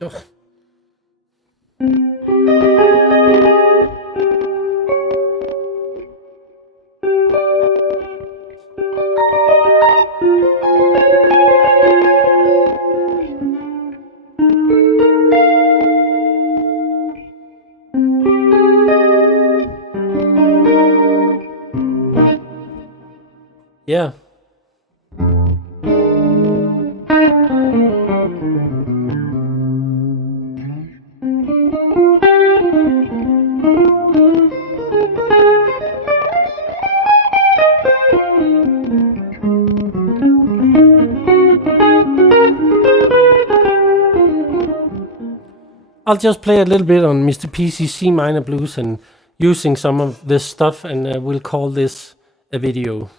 Oh. Yeah. I'll just play a little bit on Mr. P's C minor blues and using some of this stuff, and we'll call this a video.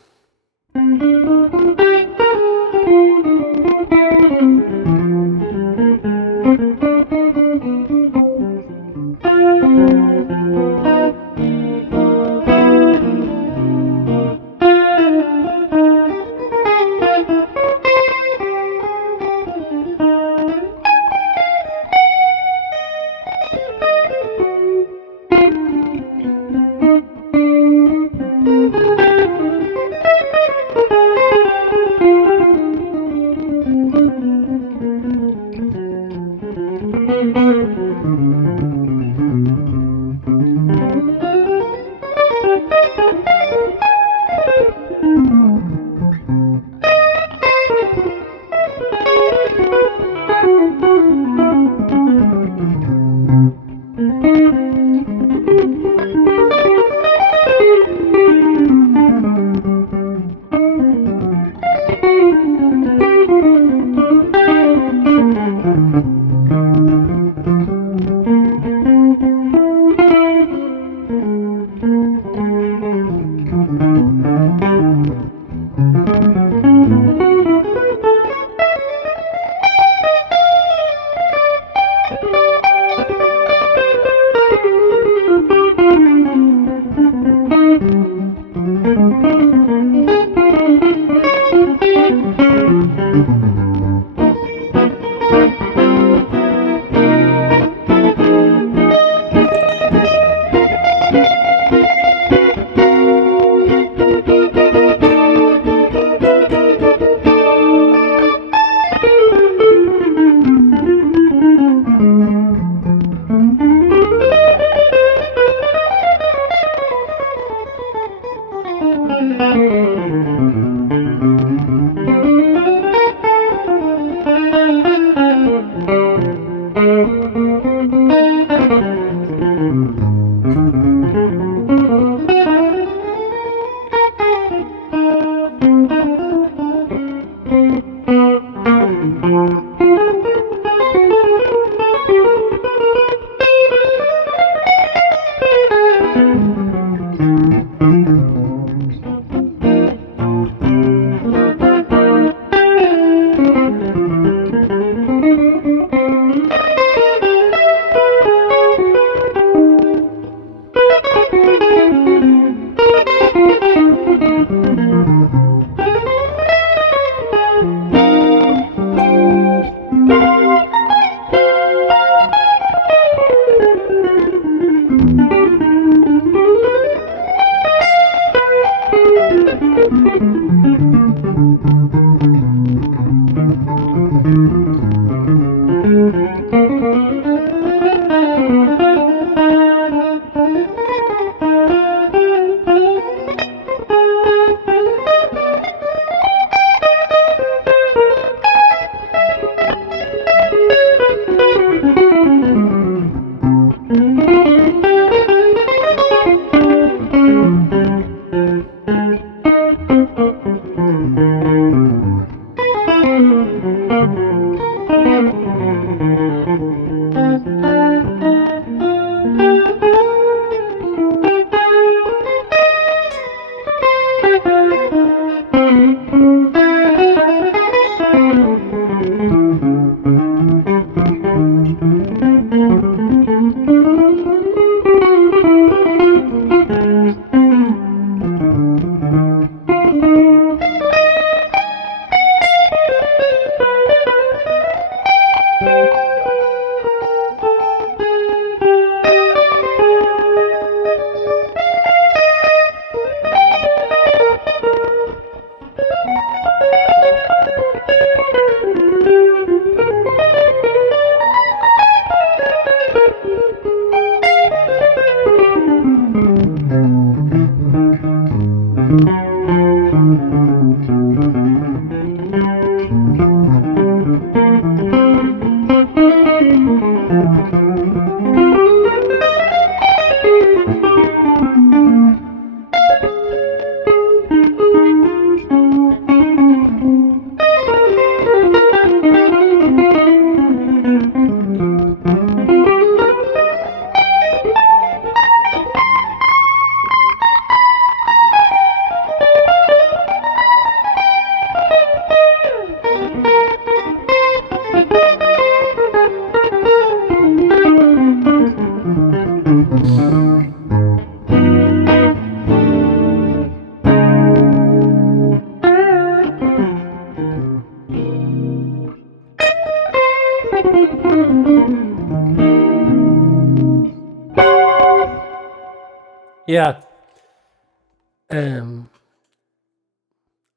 Yeah.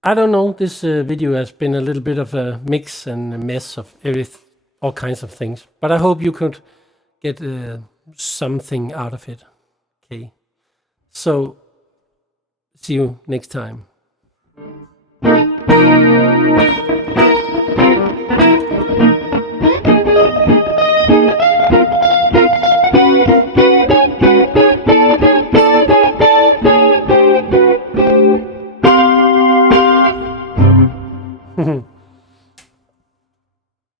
I don't know. This video has been a little bit of a mix and a mess of all kinds of things. But I hope you could get something out of it. Okay. So, see you next time.